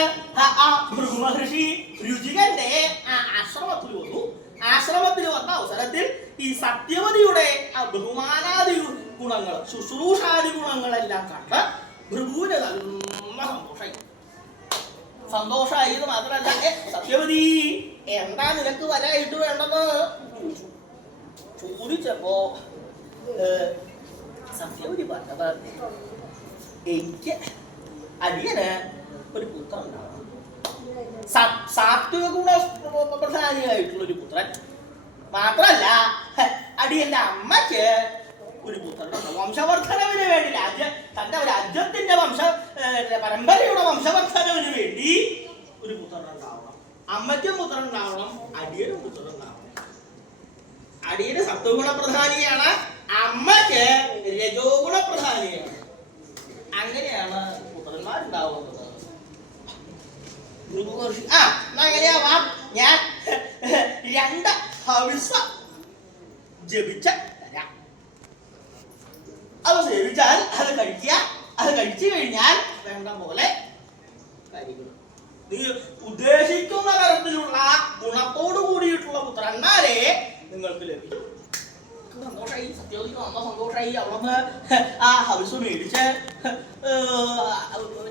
ആ ഭൃഗു മഹർഷി രുചികന്റെ ആശ്രമത്തിൽ വന്നു. ആശ്രമത്തിൽ വന്ന അവസരത്തിൽ ഈ സത്യവതിയുടെ ബഹുമാനാദി ഗുണങ്ങൾ, ശുശ്രൂഷാദി ഗുണങ്ങളെല്ലാം കണ്ട് ഭൃഗുവിന് നല്ല സന്തോഷമായി. എന്ന് മാത്രമല്ല, സത്യവതി എന്താ നിനക്ക് വരായിട്ട് വേണ്ടെന്ന് ചോദിച്ചപ്പോ സത്യവതി പറഞ്ഞത്, എനിക്ക് അടിയന് ഒരു പുത്രൻ ഉണ്ടാവണം, സാത്വിക ഗുണ പ്രധാനിയായിട്ടുള്ള ഒരു പുത്രൻ. മാത്രല്ല അടിയന്റെ അമ്മയ്ക്ക് ഒരു പുത്രൻ, വംശവർദ്ധനവിന് വേണ്ടി തന്റെ രാജ്യത്തിന്റെ പരമ്പരയുടെ വംശവർദ്ധനവിന് വേണ്ടി ഒരു പുത്രൻ ഉണ്ടാവണം. അമ്മയ്ക്കും പുത്രൻ ഉണ്ടാവണം, അടിയനും പുത്രൻ ഉണ്ടാവണം. അടിയന് സത്വഗുണ പ്രധാനിയാണ്, അമ്മയ്ക്ക് രജോ ഗുണ പ്രധാനിയാണ്. അങ്ങനെയാണ് പുത്രന്മാരുണ്ടാവുന്നത്. അങ്ങനെയാവാം, ഞാൻ 2 ഹവിസ ജപിച്ച തരാം. അത് സേവിച്ചാൽ അത് കഴിക്കുക. അത് കഴിച്ചു കഴിഞ്ഞാൽ വേണ്ട പോലെ കാര്യങ്ങൾ നീ ഉദ്ദേശിക്കുന്ന തരത്തിലുള്ള ഗുണത്തോടു കൂടിയിട്ടുള്ള പുത്രന്മാരെ നിങ്ങൾക്ക് ലഭിക്കും. സന്തോഷമായി, സത്യവതിക്ക് നല്ല സന്തോഷമായി. അവിടുന്ന് ആ ഹവിസ് മേടിച്ച്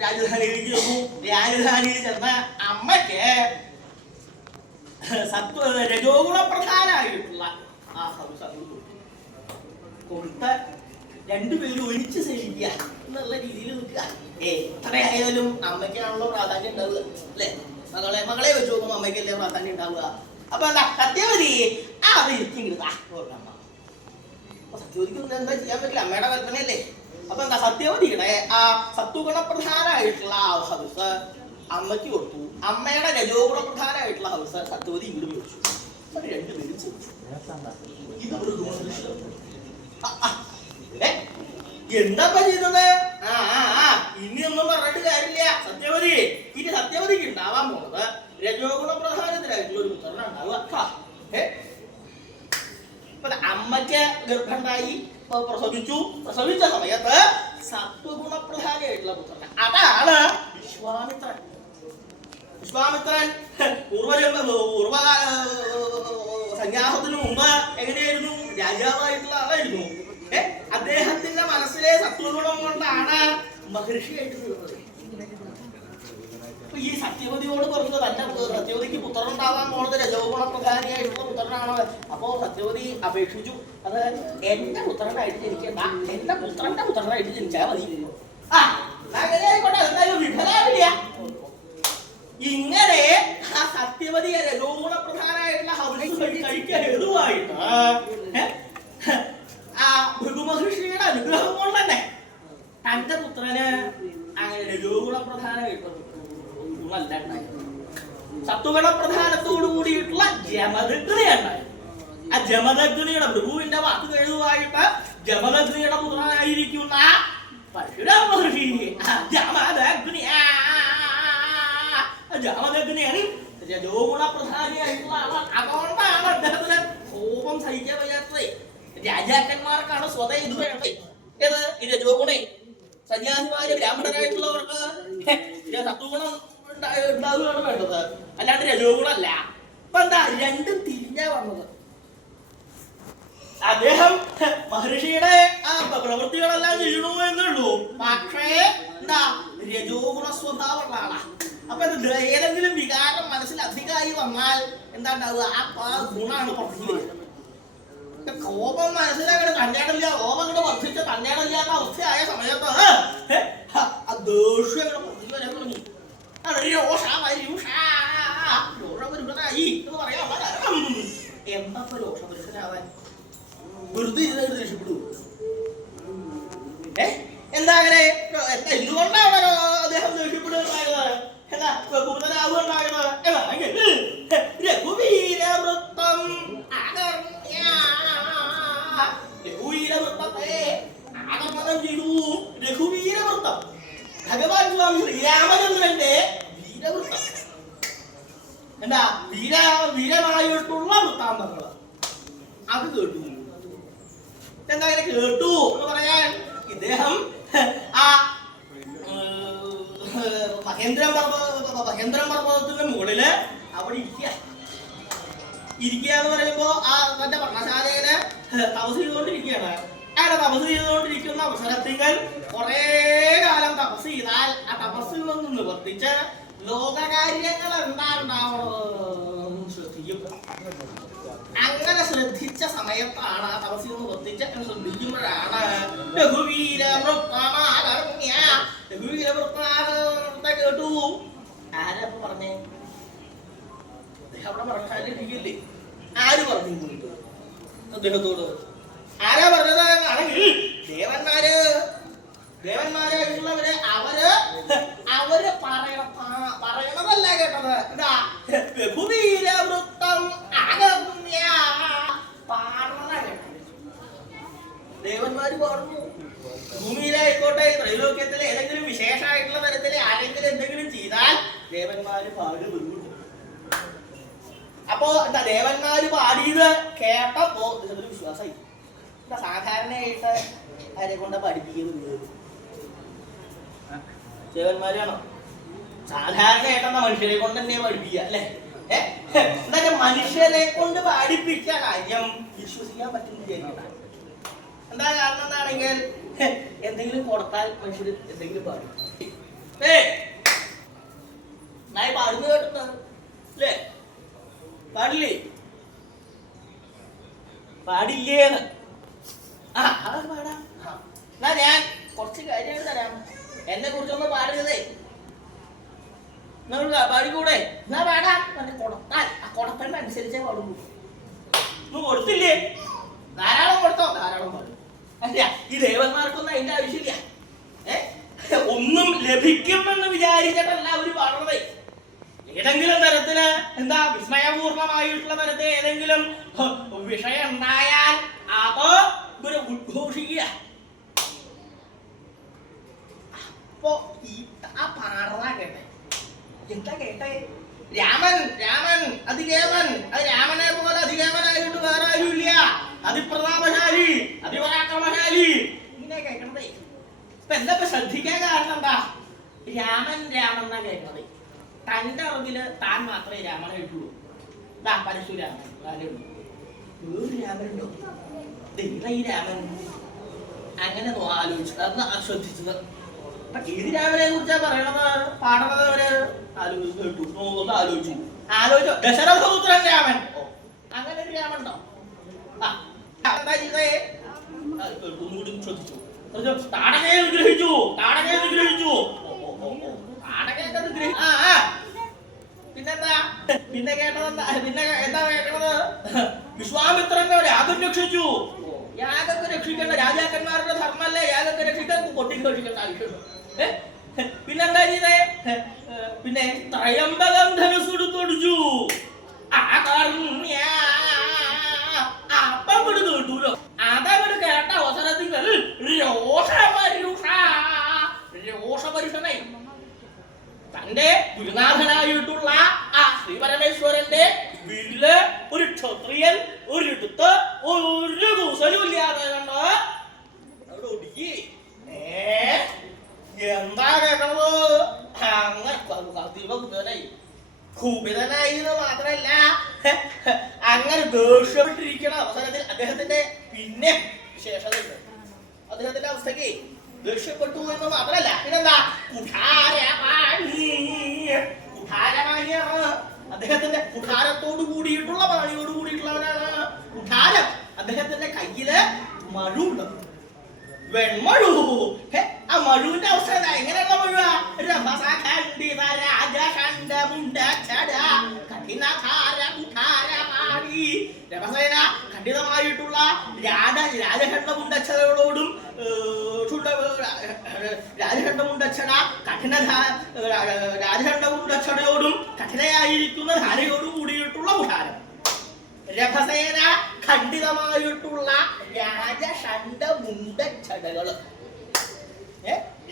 രാജധാനിയിലേക്ക് ചെന്നു. രാജധാനിയിൽ ചെന്ന അമ്മയ്ക്ക് രജോഗുണ പ്രധാനായിട്ടുള്ള ആ ഹവിസ് കൊടുത്ത് 2 പേരും ഒഴിച്ച് സേവിക്കുക എന്നുള്ള രീതിയിൽ നിൽക്കുക. എത്രയായാലും അമ്മയ്ക്കാണല്ലോ പ്രാധാന്യം ഉണ്ടാവുക, അല്ലെ? മകളെ വെച്ച് നോക്കുമ്പോൾ അമ്മയ്ക്കല്ലേ പ്രാധാന്യം ഉണ്ടാവുക. അപ്പൊ എന്താ സത്യവതി അത് ഇരിക്കുന്നത് സത്യവതിക്ക് എന്താ ചെയ്യാൻ പറ്റില്ല, അമ്മയുടെ കൽപ്പനയല്ലേ. അപ്പൊ എന്താ സത്യവതിയുടെ ആ സത്വഗുണ പ്രധാനമായിട്ടുള്ള ആ ഹവിസ് അമ്മയ്ക്ക് കൊടുത്തു. അമ്മയുടെ രജോഗുണ പ്രധാനമായിട്ടുള്ള ഹവിസ് സത്യവതി ഇങ്ങോട്ട് ചോദിച്ചു. 2 പേരും ചോദിച്ചു. എന്താ ചെയ്തത്? ഇനിയൊന്നും പറഞ്ഞിട്ട് കാര്യമില്ല. സത്യവതി ഇനി സത്യവതിക്ക് ഉണ്ടാവാൻ പോണത് രജോഗുണ പ്രധാനത്തിലായിട്ടുള്ള ഒരു പുത്രൻ ഉണ്ടാവുക. അമ്മയ്ക്ക് ഗർഭമുണ്ടായി, പ്രസവിച്ച സമയത്ത് സത്വഗുണ പ്രധാനമായിട്ടുള്ള പുത്രൻ, അതാണ് വിശ്വാമിത്രൻ. വിശ്വാമിത്രൻ പൂർവ സന്യാസത്തിന് മുമ്പ് എങ്ങനെയായിരുന്നു? രാജാവായിട്ടുള്ള ആളായിരുന്നു. അദ്ദേഹത്തിന്റെ മനസ്സിലെ സത്വഗുണം കൊണ്ടാണ് മഹർഷിയായിട്ട് തീർന്നത്. ഈ സത്യവതിയോട് പറഞ്ഞത് തന്നെ സത്യവതിക്ക് പുത്രൻ ഉണ്ടാവാൻ പോണത് രജോഗുണ പ്രധാനിയായിട്ടുള്ള പുത്രനാണ്. അപ്പോ സത്യവതി അപേക്ഷിച്ചു, അത് എന്റെ പുത്രനായിട്ട് ജനിക്കണ്ട, എന്റെ പുത്രന്റെ പുത്രനായിട്ട് ജനിച്ചാൽ മതി. അങ്ങനെയായിക്കോട്ടെ, എന്തായാലും വിഫലാവില്ല. ഇങ്ങനെ ആ സത്യവതിയെ രജോഗുണ പ്രധാനമായിട്ടുള്ള ഹവിസ് കഴിക്കാൻ ഹേതുവായിട്ട് ആ ഭൃഗു മഹർഷിയുടെ അനുഗ്രഹം കൊണ്ട് തന്നെ തന്റെ പുത്രന് അങ്ങനെ രജോഗുണ പ്രധാനമായിട്ടുള്ള ഗുണമല്ല ഉണ്ടായത്, സത്വഗുണ പ്രധാനത്തോടു കൂടിയിട്ടുള്ള ജമദഗ്നിയുണ്ടായി. ആ ജമദഗ്നിയുടെ ഭൃഗുവിന്റെ വാക്ക് എഴുതുവായിട്ട് ജമദഗ്നിയുടെ പുത്രനായിരിക്കുന്ന പരശുരാമ മഹർഷി ജമദഗ്നിയാണ് രജോഗുണ പ്രധാനിയായിട്ടുള്ള ആളാണ്. അതുകൊണ്ടാണ് അദ്ദേഹത്തിന് കോപം സഹിക്കാൻ വയ്യാത്തത്. രാജാക്കന്മാർക്കാണ് സ്വതः ഇത് വേണ്ടത്. ഏത് ഈ രജോഗുണേ? സന്യാസിമാര് ബ്രാഹ്മണരായിട്ടുള്ളവർക്ക് സത്വഗുണം ഉണ്ടാവുകയാണ് വേണ്ടത്, അല്ലാണ്ട് രജോഗുണല്ല. അപ്പൊ എന്താ 2ഉം തിരിഞ്ഞാ വന്നത്. അദ്ദേഹം മഹർഷിയുടെ ആ പ്രവൃത്തികളെല്ലാം ചെയ്യണു എന്നുള്ളൂ, പക്ഷേ എന്താ രജോഗുണ സ്വഭാവമുള്ള ആളാ. അപ്പൊ ഏതെങ്കിലും വികാരം മനസ്സിൽ അധികമായി വന്നാൽ എന്താ ഉണ്ടാവുക ആ ഗുണമാണ് പുറത്തേക്ക് വരിക. കോപം മനസ്സിലാകണം, തന്നേടല്ല, കോപം അങ്ങോട്ട് വർദ്ധിച്ച തന്നേടല്ലാത്ത അവസ്ഥയായ സമയത്ത് ആ ദേഷ്യം അങ്ങോട്ട് പുറത്തേക്ക് വരാൻ തുടങ്ങി. രോഷപുരുഷനായി എന്ന് പറയാനുള്ള കാരണം എന്താ രോഷപുരുഷനാവാൻ? വെറുതെ ഇരുന്ന് രക്ഷപ്പെടുവോ? എന്താ അങ്ങനെ? എന്തുകൊണ്ടാണ് അദ്ദേഹം ദേഷ്യപ്പെടുകയുണ്ടായത്? എന്താ കുപിതനാവുകയുണ്ടായത്? രഘുവീരവൃത്തം രഘുവീരവൃത്തത്തെ ആകർമ്മണം ചെയ്തു. രഘുവീരവൃത്തം ഭഗവാൻ സ്വാമി ശ്രീരാമചന്ദ്രന്റെ വീരവൃത്തം. എന്താ വീരമായിട്ടുള്ള വൃത്താന്തങ്ങൾ അത് കേട്ടു. എന്താ അങ്ങനെ കേട്ടു എന്ന് പറയാൻ? ഇദ്ദേഹം ആ മഹേന്ദ്രം പർവ്വതത്തിന്റെ മുകളില് അവിടെ ഇരിക്കുക എന്ന് പറയുമ്പോ ആ തന്റെ പർണശാലയില് തപസ് ചെയ്തുകൊണ്ടിരിക്കുകയാണ്. അങ്ങനെ തപസ് ചെയ്തുകൊണ്ടിരിക്കുന്ന അവസരത്തിൽ കുറെ കാലം തപസ് ചെയ്താൽ ആ തപസ്സിൽ നിന്ന് നിവർത്തിച്ച് ലോകകാര്യങ്ങൾ എന്താ ഉണ്ടാവണം ശ്രദ്ധിക്കും. അങ്ങനെ ശ്രദ്ധിച്ച സമയത്താണ് ആ തപസ്സിൽ നിന്ന് വർത്തിച്ച് ശ്രദ്ധിക്കുമ്പോഴാണ് രഘുവീരവൃത്താന്ത കേട്ടു. ആരപ്പൊ പറഞ്ഞേ? അവിടെ പറഞ്ഞില്ലേ? ആര് പറഞ്ഞു അദ്ദേഹത്തോട്? ആരാ പറഞ്ഞത് ആണെങ്കിൽ ദേവന്മാരായിട്ടുള്ളവര് അവര് പറയണതല്ല കേട്ടത്. എന്താ? രഘുവീരവൃത്തം പാടുന്നതാ കേട്ടത്. ദേവന്മാര് പാടുന്നു. ഭൂമിയിലായിക്കോട്ടെ, ത്രൈലോക്യത്തിലെ ഏതെങ്കിലും വിശേഷമായിട്ടുള്ള തരത്തില് ആരെങ്കിലും എന്തെങ്കിലും ചെയ്താൽ ദേവന്മാര് പാടി വരുന്നു. അപ്പോ എന്താ ദേവന്മാര് പാടിയത് കേട്ടപ്പോ ഇതൊരു വിശ്വാസമായി. എന്താ സാധാരണയായിട്ട് ആരെ കൊണ്ട് പഠിപ്പിക്കുന്നത്? ദേവന്മാരാണോ? സാധാരണയായിട്ടെന്താ മനുഷ്യരെ കൊണ്ട് തന്നെ പഠിപ്പിക്കുക അല്ലെ? എന്താ മനുഷ്യരെ കൊണ്ട് പഠിപ്പിച്ച കാര്യം വിശ്വസിക്കാൻ പറ്റുന്നില്ല. എന്താ കാരണം എന്താണെങ്കിൽ എന്തെങ്കിലും കൊടുത്താൽ മനുഷ്യർ എന്തെങ്കിലും പാടും. നായി പാടുന്നു കേട്ടോ അല്ലേ? പാടില്ലേ? പാടില്ലേന്ന് അതൊക്കെ പാടാം. എന്നാ ഞാൻ കുറച്ച് കാര്യങ്ങൾ തരാം. എന്നെ കുറിച്ചൊന്ന് പാടുന്നതേ നിങ്ങൾ പാടിക്കൂടെ? എന്നാ പാടാം. കൊടുത്താൽ ആ കൊടുത്തന്നെ അനുസരിച്ചേ പാടുള്ളൂ. ഒന്ന് കൊടുത്തില്ലേ? ധാരാളം കൊടുത്തോ? ധാരാളം പാടും. അല്ല, ഈ ദേവന്മാർക്കൊന്നും അതിന്റെ ആവശ്യമില്ല. ഒന്നും ലഭിക്കുമെന്ന് വിചാരിച്ചിട്ടല്ല അവര് പാടുന്നത്. ഏതെങ്കിലും തരത്തില് എന്താ വിസ്മയപൂർണമായിട്ടുള്ള തരത്തിൽ ഏതെങ്കിലും വിഷയം ഉണ്ടായാൽ അത് ഇവര് ഉദ്ഘോഷിക്കുക. അപ്പൊ ആ പാടുന്ന കേട്ടെ. എന്താ കേട്ടെ? രാമൻ അതികേമൻ. അത് രാമനെ പോലെ അതികേമനായിട്ട് വേറെ ആരുമില്ല. അതിപ്രതാപശാലി, അതിപരാക്രമശാലി. ഇങ്ങനെ കേൾക്കണതേ. ഇപ്പൊ എന്താ ശ്രദ്ധിക്കാൻ കാരണം എന്താ? രാമൻ എന്നാ കേൾക്കണത്. തന്റെ അറിവില് താൻ മാത്രമേ രാമനായിട്ടുള്ളൂ. പരശുരാമൻ വേറൊരു രാമനുണ്ടോ? ഈ രാമൻ അങ്ങനെ ആലോചിച്ചത്, അന്ന് ശ്രദ്ധിച്ചത്. ഏത് രാമനെ കുറിച്ചാ പറയണത് പാടണത്? അവര് ആലോചിച്ചു ദശരഥപുത്രൻ രാമൻ. അങ്ങനെ ഒരു രാമൻ ഉണ്ടോ? ശ്രദ്ധിച്ചു. താടകയെ വിഗ്രഹിച്ചു. പിന്നെന്താ എന്താ കേൾക്കണത്? വിശ്വാമിത്രന്റെ യാഗം രക്ഷിച്ചു. യാഗൊക്കെ രക്ഷിക്കേണ്ട രാജാക്കന്മാരുടെ ധർമ്മല്ലേ യാഗൊക്കെ രക്ഷിക്കാൻ? കൊട്ടിക്ക് രക്ഷിക്കേണ്ട ആവശ്യമുണ്ടോ? പിന്നെന്താ ചെയ്തേ? പിന്നെ ത്രയംബകം ധനുസ്സെടുത്തൊടിച്ചു. അപ്പം കേട്ടൂലോ. അതങ്ങോട്ട് കേട്ട അവസരത്തിൽ രോഷപരുഷനായി തന്റെ ഗുരുനാഥനായിട്ടുള്ള ആ ശ്രീപരമേശ്വരന്റെ വീട്ടില് ഒരു ക്ഷത്രിയൻ ഒരിടത്ത് ഒരു കൂസലും ഇല്ലാതെ കണ്ട് അവിടെ ഒടുക്കി. എന്താ കേട്ടത്? അങ്ങനെ കുപിതനായി എന്ന് മാത്രല്ല, അങ്ങനെ ദേഷ്യപ്പെട്ടിരിക്കുന്ന അവസരത്തിൽ അദ്ദേഹത്തിന്റെ പിന്നെ വിശേഷതയുണ്ട്. അദ്ദേഹത്തിന്റെ അവസ്ഥക്ക് ദേഷ്യപ്പെട്ടു എന്ന് മാത്രല്ല, പിന്നെന്താ കുഠാരമാണിയാണ്. അദ്ദേഹത്തിന്റെ കുഠാരത്തോട് കൂടിയിട്ടുള്ള പാണിയോട് കൂടിയിട്ടുള്ളവനാണ് കുഠാരം. അദ്ദേഹത്തിന്റെ കയ്യില് മഴുണ്ട്, വെൺമഴു. ആ മഴുവിന്റെ അവസ്ഥ എങ്ങനെയുള്ള മഴുവാ? ഖണ്ഡിതമായിട്ടുള്ള രാജഖണ്ഡമുണ്ടച്ചതയോടും രാജഖണ്ഡമുണ്ടച്ചടയോടും കഠിനയായിരിക്കുന്ന ധാരയോടും കൂടിയിട്ടുള്ള കുഠാരം. രഭസേന ഖണ്ഡിതമായിട്ടുള്ള രാജഷണ്ഡമുണ്ടച്ചടകള്.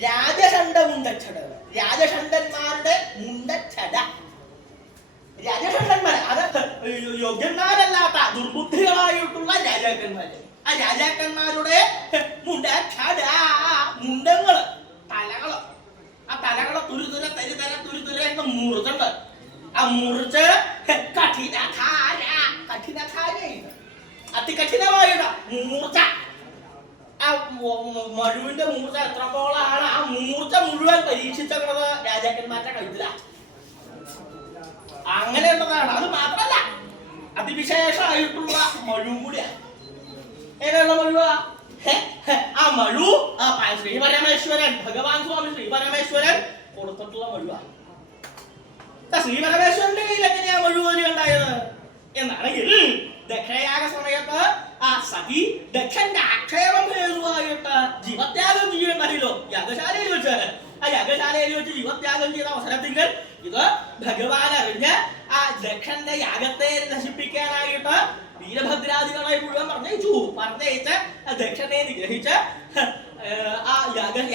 രാജഷണ്ഡമുണ്ടച്ചടകൾ, രാജഷണ്ഡന്മാരുടെ മുണ്ടച്ചട. രാജഷണ്ഡന്മാർ അത് യോഗ്യന്മാരല്ലാത്ത ദുർബുദ്ധികളായിട്ടുള്ള രാജാക്കന്മാര്. ആ രാജാക്കന്മാരുടെ മുണ്ടച്ചട, മുണ്ടങ്ങള്, തലകള്. ആ തലകളെ തുരുതുര തരിതര തുരുതുര എന്ന് മുറിച്ചുണ്ട്. ആ മുറിച്ച് കഠിനധാര, കഠിനധാരയുണ്ട്, അതികഠിനമായിട്ട് മൂർച്ച. ആ മഴുവിന്റെ മൂർച്ച എത്രത്തോളാണ്? ആ മൂർച്ച മുഴുവൻ പരീക്ഷിച്ചത് രാജാക്കന്മാരുടെ കയ്യില. അങ്ങനെയുള്ളതാണ്. അത് മാത്രല്ല, അതിവിശേഷമായിട്ടുള്ള മഴു കൂടിയാണ്. ഏതുള്ള മഴുവാ? ആ മഴു ശ്രീ പരമേശ്വരൻ, ഭഗവാൻ സ്വാമി ശ്രീ പരമേശ്വരൻ കൊടുത്തിട്ടുള്ള മഴുവാണ്. ശ്രീ പരമേശ്വരന്റെ കയ്യിൽ എങ്ങനെയാ മഴുവരി ഉണ്ടായത് എന്നാണെങ്കിൽ, ദക്ഷയാഗ സമയത്ത് ആ സതി ദക്ഷന്റെ ആക്ഷേപം ഹേതുവായിട്ട് ജീവത്യാഗം ചെയ്യണ്ടായില്ലോ യാഗശാലയിൽ വെച്ച്. ആ യാഗശാലയിൽ വെച്ച് ജീവത്യാഗം ചെയ്ത അവസരത്തിൽ ഇത് ഭഗവാൻ അറിഞ്ഞ് ആ ദക്ഷന്റെ യാഗത്തെ നശിപ്പിക്കാനായിട്ട് വീരഭദ്രാദികളെ മുഴുവൻ പറഞ്ഞയച്ച് ദക്ഷനെ നിഗ്രഹിച്ച് ആ യാഗം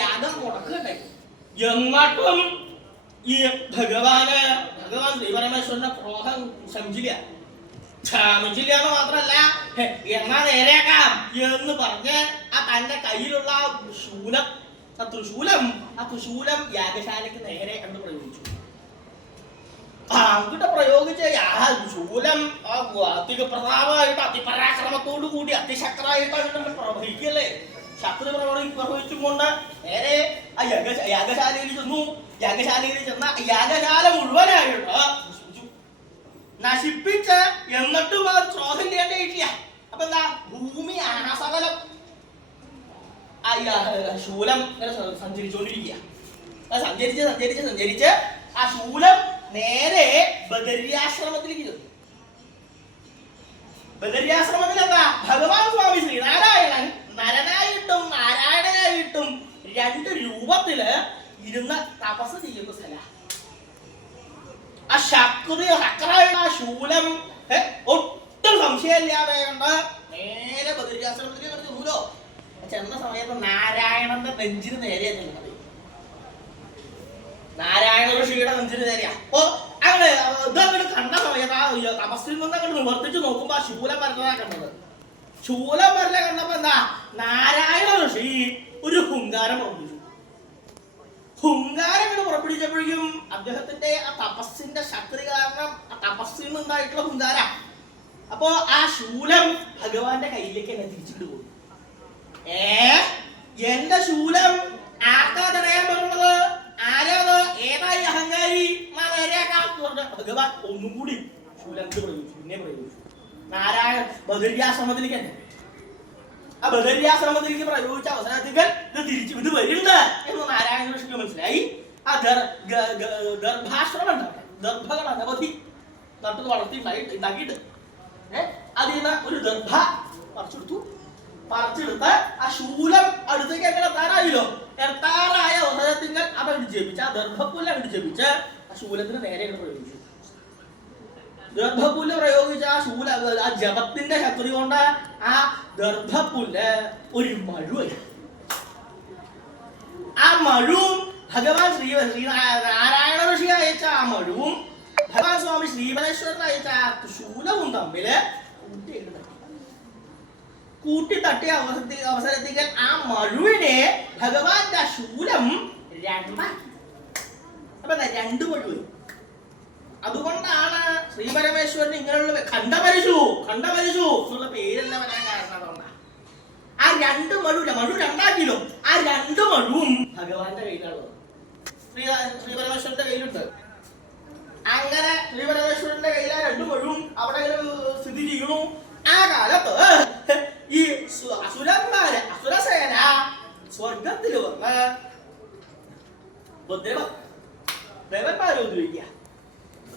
മുടക്കുണ്ടായി. എന്നിട്ടും ഈ ഭഗവാൻ ശ്രീ പരമേശ്വരന്റെ ക്രോധം ശമിച്ചില്ല. എന്ന് മാത്രല്ല, എന്നാ നേരെയാക്കാം എന്ന് പറഞ്ഞ് ആ തന്റെ കയ്യിലുള്ള ശൂലം, ആ തൃശൂലം യാഗശാലയ്ക്ക് നേരെ എന്ന് പ്രയോഗിച്ചു. അങ്ങോട്ട് പ്രയോഗിച്ച ശൂലം അതിപ്രതാപമായിട്ട് അതിപരാക്രമത്തോടു കൂടി അതിശക്തമായിട്ട് അങ്ങോട്ട് പ്രവഹിക്കല്ലേ. ശത്രു പ്രവഹിച്ചും കൊണ്ട് നേരെ ആ യാഗശാലയിൽ ചെന്നു. യാഗശാലയിൽ ചെന്ന യാഗശാല മുഴുവനായിട്ട് നശിപ്പിച്ച് എന്നിട്ടും അത് ക്രോധം ചെയ്യേണ്ടിയിട്ടില്ല. അപ്പൊ എന്താ? ഭൂമി ആസകലം ആ ശൂലം സഞ്ചരിച്ചുകൊണ്ടിരിക്കുക. സഞ്ചരിച്ച് ആ ശൂലം നേരെ ബദര്യാശ്രമത്തിലേക്ക് ചെന്നു. ബദര്യാശ്രമത്തിൽ എന്താ? ഭഗവാൻ സ്വാമി ശ്രീനാരായണൻ നരനായിട്ടും നാരായണനായിട്ടും രണ്ട് രൂപത്തില് ഇരുന്ന് തപസ് ചെയ്യുന്ന സ്ഥലം. ആ ശക്തരായ ശൂലം ഒട്ടും സംശയമില്ലാതെ കൊണ്ട് നേരെ ബദര്യാശ്രമത്തിലേക്ക് ചെന്നൂലോ. ചെന്ന സമയത്ത് നാരായണന്റെ നെഞ്ചിന് നേരെയാ ചെല്ലുന്നത്. നാരായണ ഋഷിയുടെ നെഞ്ചിന് നേരെയാ. അപ്പൊ അങ്ങനെ ഇതങ്ങോട്ട് കണ്ട സമയത്ത് ആ തപസ്സിൽ നിന്ന് അങ്ങോട്ട് നിവർത്തിച്ച് നോക്കുമ്പോ ആ ശൂലം വരലതാ കണ്ടത്. ശൂലം വരല കണ്ടപ്പോ എന്താ? നാരായണ ഋഷി ഒരു ഹുങ്കാരം പുറപ്പെടുവിച്ചു. ഹുങ്കാരം ഇങ്ങനെ പുറപ്പെടുവിച്ചപ്പോഴേക്കും അദ്ദേഹത്തിന്റെ ആ തപസ്സിന്റെ ശക്തി കാരണം ആ തപസ്സിൽ നിന്നുണ്ടായിട്ടുള്ള ഹുങ്കാര. അപ്പോ ആ ശൂലം ഭഗവാന്റെ കയ്യിലേക്ക് എന്നെ തിരിച്ചിട്ട് പോകും. എന്റെ ശൂലം ആർക്കാ തടയാൻ പറഞ്ഞത്? ആരാത്? ഏതായി അഹങ്കാരി? ഭഗവാൻ ഒന്നും കൂടി ശൂലം പ്രയോഗിച്ചു, പിന്നെ പ്രയോഗിച്ചു. നാരായണ ബദര്യാശ്രമത്തിലേക്ക് തന്നെ. ആ ബദര്യാശ്രമത്തിലേക്ക് പ്രയോഗിച്ച അവസരത്തിൽ ഇത് വരുന്നുണ്ട് എന്ന് നാരായണ ഋഷിക്ക് മനസ്സിലായി. ആ ഗർഭാശ്രമം ഉണ്ടാവട്ടെ, ഗർഭകൾ അനവധി നട്ടു വളർത്തി ഉണ്ടാക്കിയിട്ട് അതിൽ നിന്ന് ഒരു ഗർഭ പറിച്ചെടുത്ത് ആ ശൂലം അടുത്തേക്ക് എങ്ങനെ എത്താറായില്ലോ. എത്താറായ അവസരത്തിങ്ങൾ അതങ്ങോട്ട് ജപിച്ച്, ആ ഗർഭപ്പുല്ല് അങ്ങോട്ട് ജപിച്ച് ആ ശൂലത്തിന് നേരെ പ്രയോഗിച്ചു. ഗർഭപ്പുല്ല് പ്രയോഗിച്ച ആ ജപത്തിന്റെ ശക്തി കൊണ്ട് ആ ഗർഭപ്പുല്ല് ഒരു മഴുവായി. ആ മഴുവും ഭഗവാൻ നാരായണ ഋഷി അയച്ച ആ മഴുവും ഭഗവാൻ സ്വാമി ശ്രീപരേശ്വരൻ അയച്ച ആ ശൂലവും തമ്മില് കൂട്ടി തട്ടിയ അവസരത്തിൽ ആ മഴുവിനെ ഭഗവാന്റെ ആ ശൂലം രണ്ടാക്കി. അപ്പൊ രണ്ട് മഴു. അതുകൊണ്ടാണ് ശ്രീപരമേശ്വരന് ഇങ്ങനെയുള്ള ഖണ്ഡപരിശു എന്നുള്ള പേരെല്ലാം വരാൻ കാരണം. അതുകൊണ്ടാണ് ആ രണ്ട് മഴു രണ്ടാക്കിയല്ലോ. ആ രണ്ട് മഴുവും ഭഗവാന്റെ കയ്യിലുള്ളത്, ശ്രീപരമേശ്വരന്റെ കയ്യിലുണ്ട്. അങ്ങനെ ശ്രീപരമേശ്വരന്റെ കയ്യിലെ രണ്ടു മഴുവും അവിടെ സ്ഥിതി ചെയ്യണു. ആ കാലത്ത് ഈ അസുരന്മാര് അസുരസേന സ്വർഗത്തിൽ വന്ന് ദേവന്മാരെ ഉപദ്രവിക്കുക.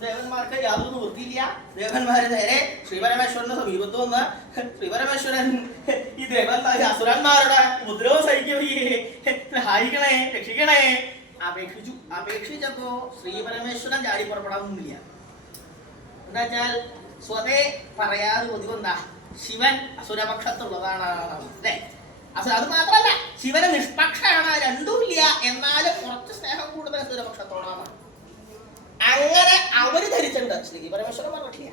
ദേവന്മാർക്ക് യാതൊരു നിവൃത്തിയില്ല. ദേവന്മാര് നേരെ ശ്രീപരമേശ്വരന്റെ സമീപത്ത് വന്ന് ശ്രീപരമേശ്വരൻ ഈ ദേവന്മാര് അസുരന്മാരുടെ ഉപദ്രവം സഹിക്കുകയെ സഹായിക്കണേ, രക്ഷിക്കണേ അപേക്ഷിച്ചപ്പോ ശ്രീപരമേശ്വരൻ ചാടി പുറപ്പെടാനൊന്നുമില്ല. എന്താ വെച്ചാൽ സ്വതേ പറയാതെ ഒതുവെന്താ ശിവൻ അസുരപക്ഷത്തുള്ളതാണ് അല്ലേ. അത് മാത്രല്ല ശിവന് നിഷ്പക്ഷമാണ്, രണ്ടുമില്ല. എന്നാലും കുറച്ച് സ്നേഹം കൂടുതൽ അസുരപക്ഷത്തോടാണ്. അങ്ങനെ അവര് ധരിച്ചിട്ടുണ്ട്. ശ്രീപരമേശ്വരൻ പറഞ്ഞിട്ടില്ല.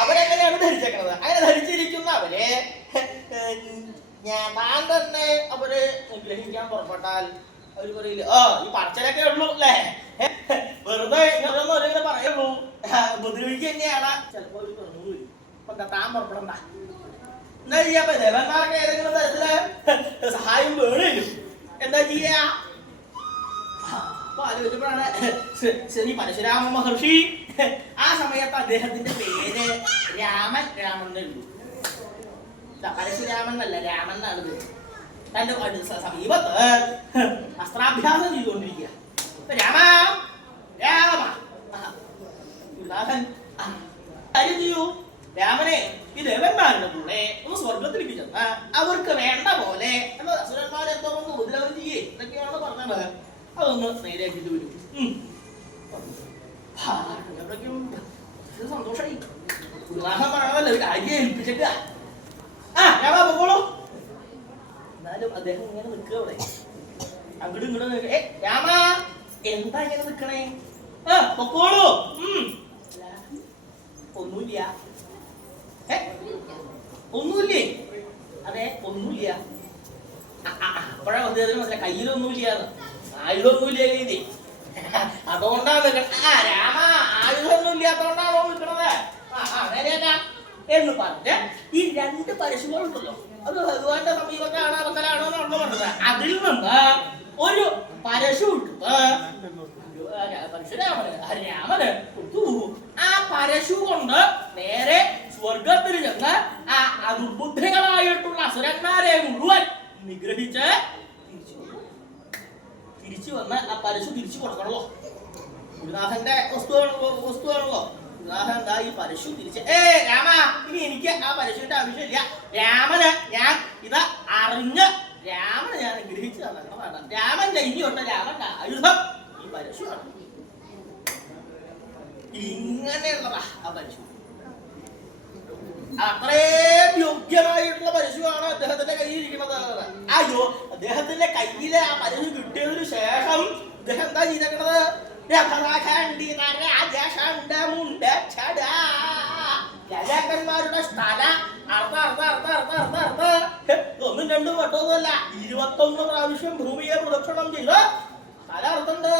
അവരെങ്ങനെയാണ് ധരിച്ചേക്കണത്? അങ്ങനെ ധരിച്ചിരിക്കുന്ന അവര് താൻ തന്നെ അവര് ഗ്രഹിക്കാൻ പുറപ്പെട്ടാൽ അവര് പറയില്ല, ഈ പറച്ചിലൊക്കെ ഉള്ളൂ അല്ലേ, വെറുതെ ഇങ്ങനെ പറയുള്ളൂ, ഉപദ്രവിക്കുക തന്നെയാണ്. ചിലപ്പോ ഒരു തോന്നുന്നു എന്താ താൻ പുറപ്പെടണ്ട. എന്താ ചെയ്യാ? ദേവന്മാർക്ക് ഏതെങ്കിലും തരത്തില് സഹായം വേണേലും എന്താ ചെയ്യാ? അപ്പൊ ആലോചിച്ചപ്പോഴാണ് ശ്രീ പരശുരാമ മഹർഷി, ആ സമയത്ത് അദ്ദേഹത്തിന്റെ പേര് രാമൻ ഉള്ളൂ. പരശുരാമൻ എന്നല്ല, രാമൻ എന്നാണ് പേര്. തന്റെ സമീപത്ത് അസ്ത്രാഭ്യാസം ചെയ്തുകൊണ്ടിരിക്കുക. രാമ രാമ കാര്യം ചെയ്യൂ, രാമനെ ഈ ദേവന്മാരുടെ കൂടെ ഒന്ന് സ്വർഗത്തിലേക്ക് ചെന്ന് അവർക്ക് വേണ്ട പോലെ അസുരന്മാരെന്തോ ഒന്ന് ഉപദ്രവം ചെയ്യേ എന്നൊക്കെയാണ് പറഞ്ഞത്. അതൊന്ന് നേരെയാക്കിട്ട് വരും. സന്തോഷമായി. വിവാഹം പറയണമല്ലോ, ഒരു കാര്യം ഏൽപ്പിച്ചേക്ക. രാമ പൊക്കോളൂ. എന്നാലും അദ്ദേഹം ഇങ്ങനെ നിൽക്കുക അവിടെ, അങ്ങോട്ടും ഇങ്ങോട്ടും നിൽക്കുക. രാമ എന്താ ഇങ്ങനെ നിൽക്കണേ? പൊക്കോളൂ. ഒന്നുമില്ല. ഒന്നുമില്ലേ? അതെ, ഒന്നുമില്ല. അപ്പോഴാ അദ്ദേഹത്തിന് മനസ്സിലായി കയ്യിലൊന്നുമില്ല, ആയുധമൊന്നുമില്ല കയ്യിൽ. അതുകൊണ്ടാണ് രാമ ആയുധമൊന്നും ഇല്ലാത്തതുകൊണ്ടാണോ നിൽക്കണത്? അങ്ങനെയല്ല എന്ന് പറഞ്ഞ് ഈ രണ്ട് പരശുകളുണ്ടല്ലോ, അത് ഭഗവാന്റെ സമീപത്താണോ അവസരാണോ എന്നാണല്ലോ പറഞ്ഞത്. അതിൽ നിന്ന് ഒരു പരശു ഇട്ടിട്ട് രാമന് കൊടുത്തു. ആ പരശു കൊണ്ട് നേരെ സ്വർഗത്തിൽ ചെന്ന് ആ ദുർബുദ്ധികളായിട്ടുള്ള അസുരന്മാരെ മുഴുവൻ നിഗ്രഹിച്ച് തിരിച്ചു വന്ന് ആ പരശു തിരിച്ചു കൊടുക്കണല്ലോ. ഗുരുനാഥന്റെ വസ്തുവാണല്ലോ. ഗുരുനാഥൻ എന്താ ഈ പരശു തിരിച്ച്, രാമ ഇനി എനിക്ക് ആ പരശുവിന്റെ ആവശ്യമില്ല, രാമന് ഞാൻ ഇത് അറിഞ്ഞ് രാമന് ഞാൻ നിഗ്രഹിച്ചു തന്നതാണ്. രാമന്റെ ഇനിയുള്ള രാമന്റെ ആയുധം ഈ പരശുവാണ്. ഇങ്ങനെയുള്ളതാ ആ പരശു. അത്രയും യോഗ്യമായിട്ടുള്ള പരശുവാണ് അദ്ദേഹത്തിന്റെ കയ്യിൽ ഇരിക്കുന്നത്. അദ്ദേഹത്തിന്റെ കയ്യില് ആ പരശു കിട്ടിയതിനു ശേഷം അദ്ദേഹം എന്താ ചെയ്തേക്കണത്? രാജാക്കന്മാരുടെ സ്ഥല ഒന്നും രണ്ടും വട്ടമൊന്നുമല്ല, 21 പ്രാവശ്യം ഭൂമിയെ പ്രദക്ഷിണം ചെയ്ത് സ്ഥല അർത്ഥണ്ട്.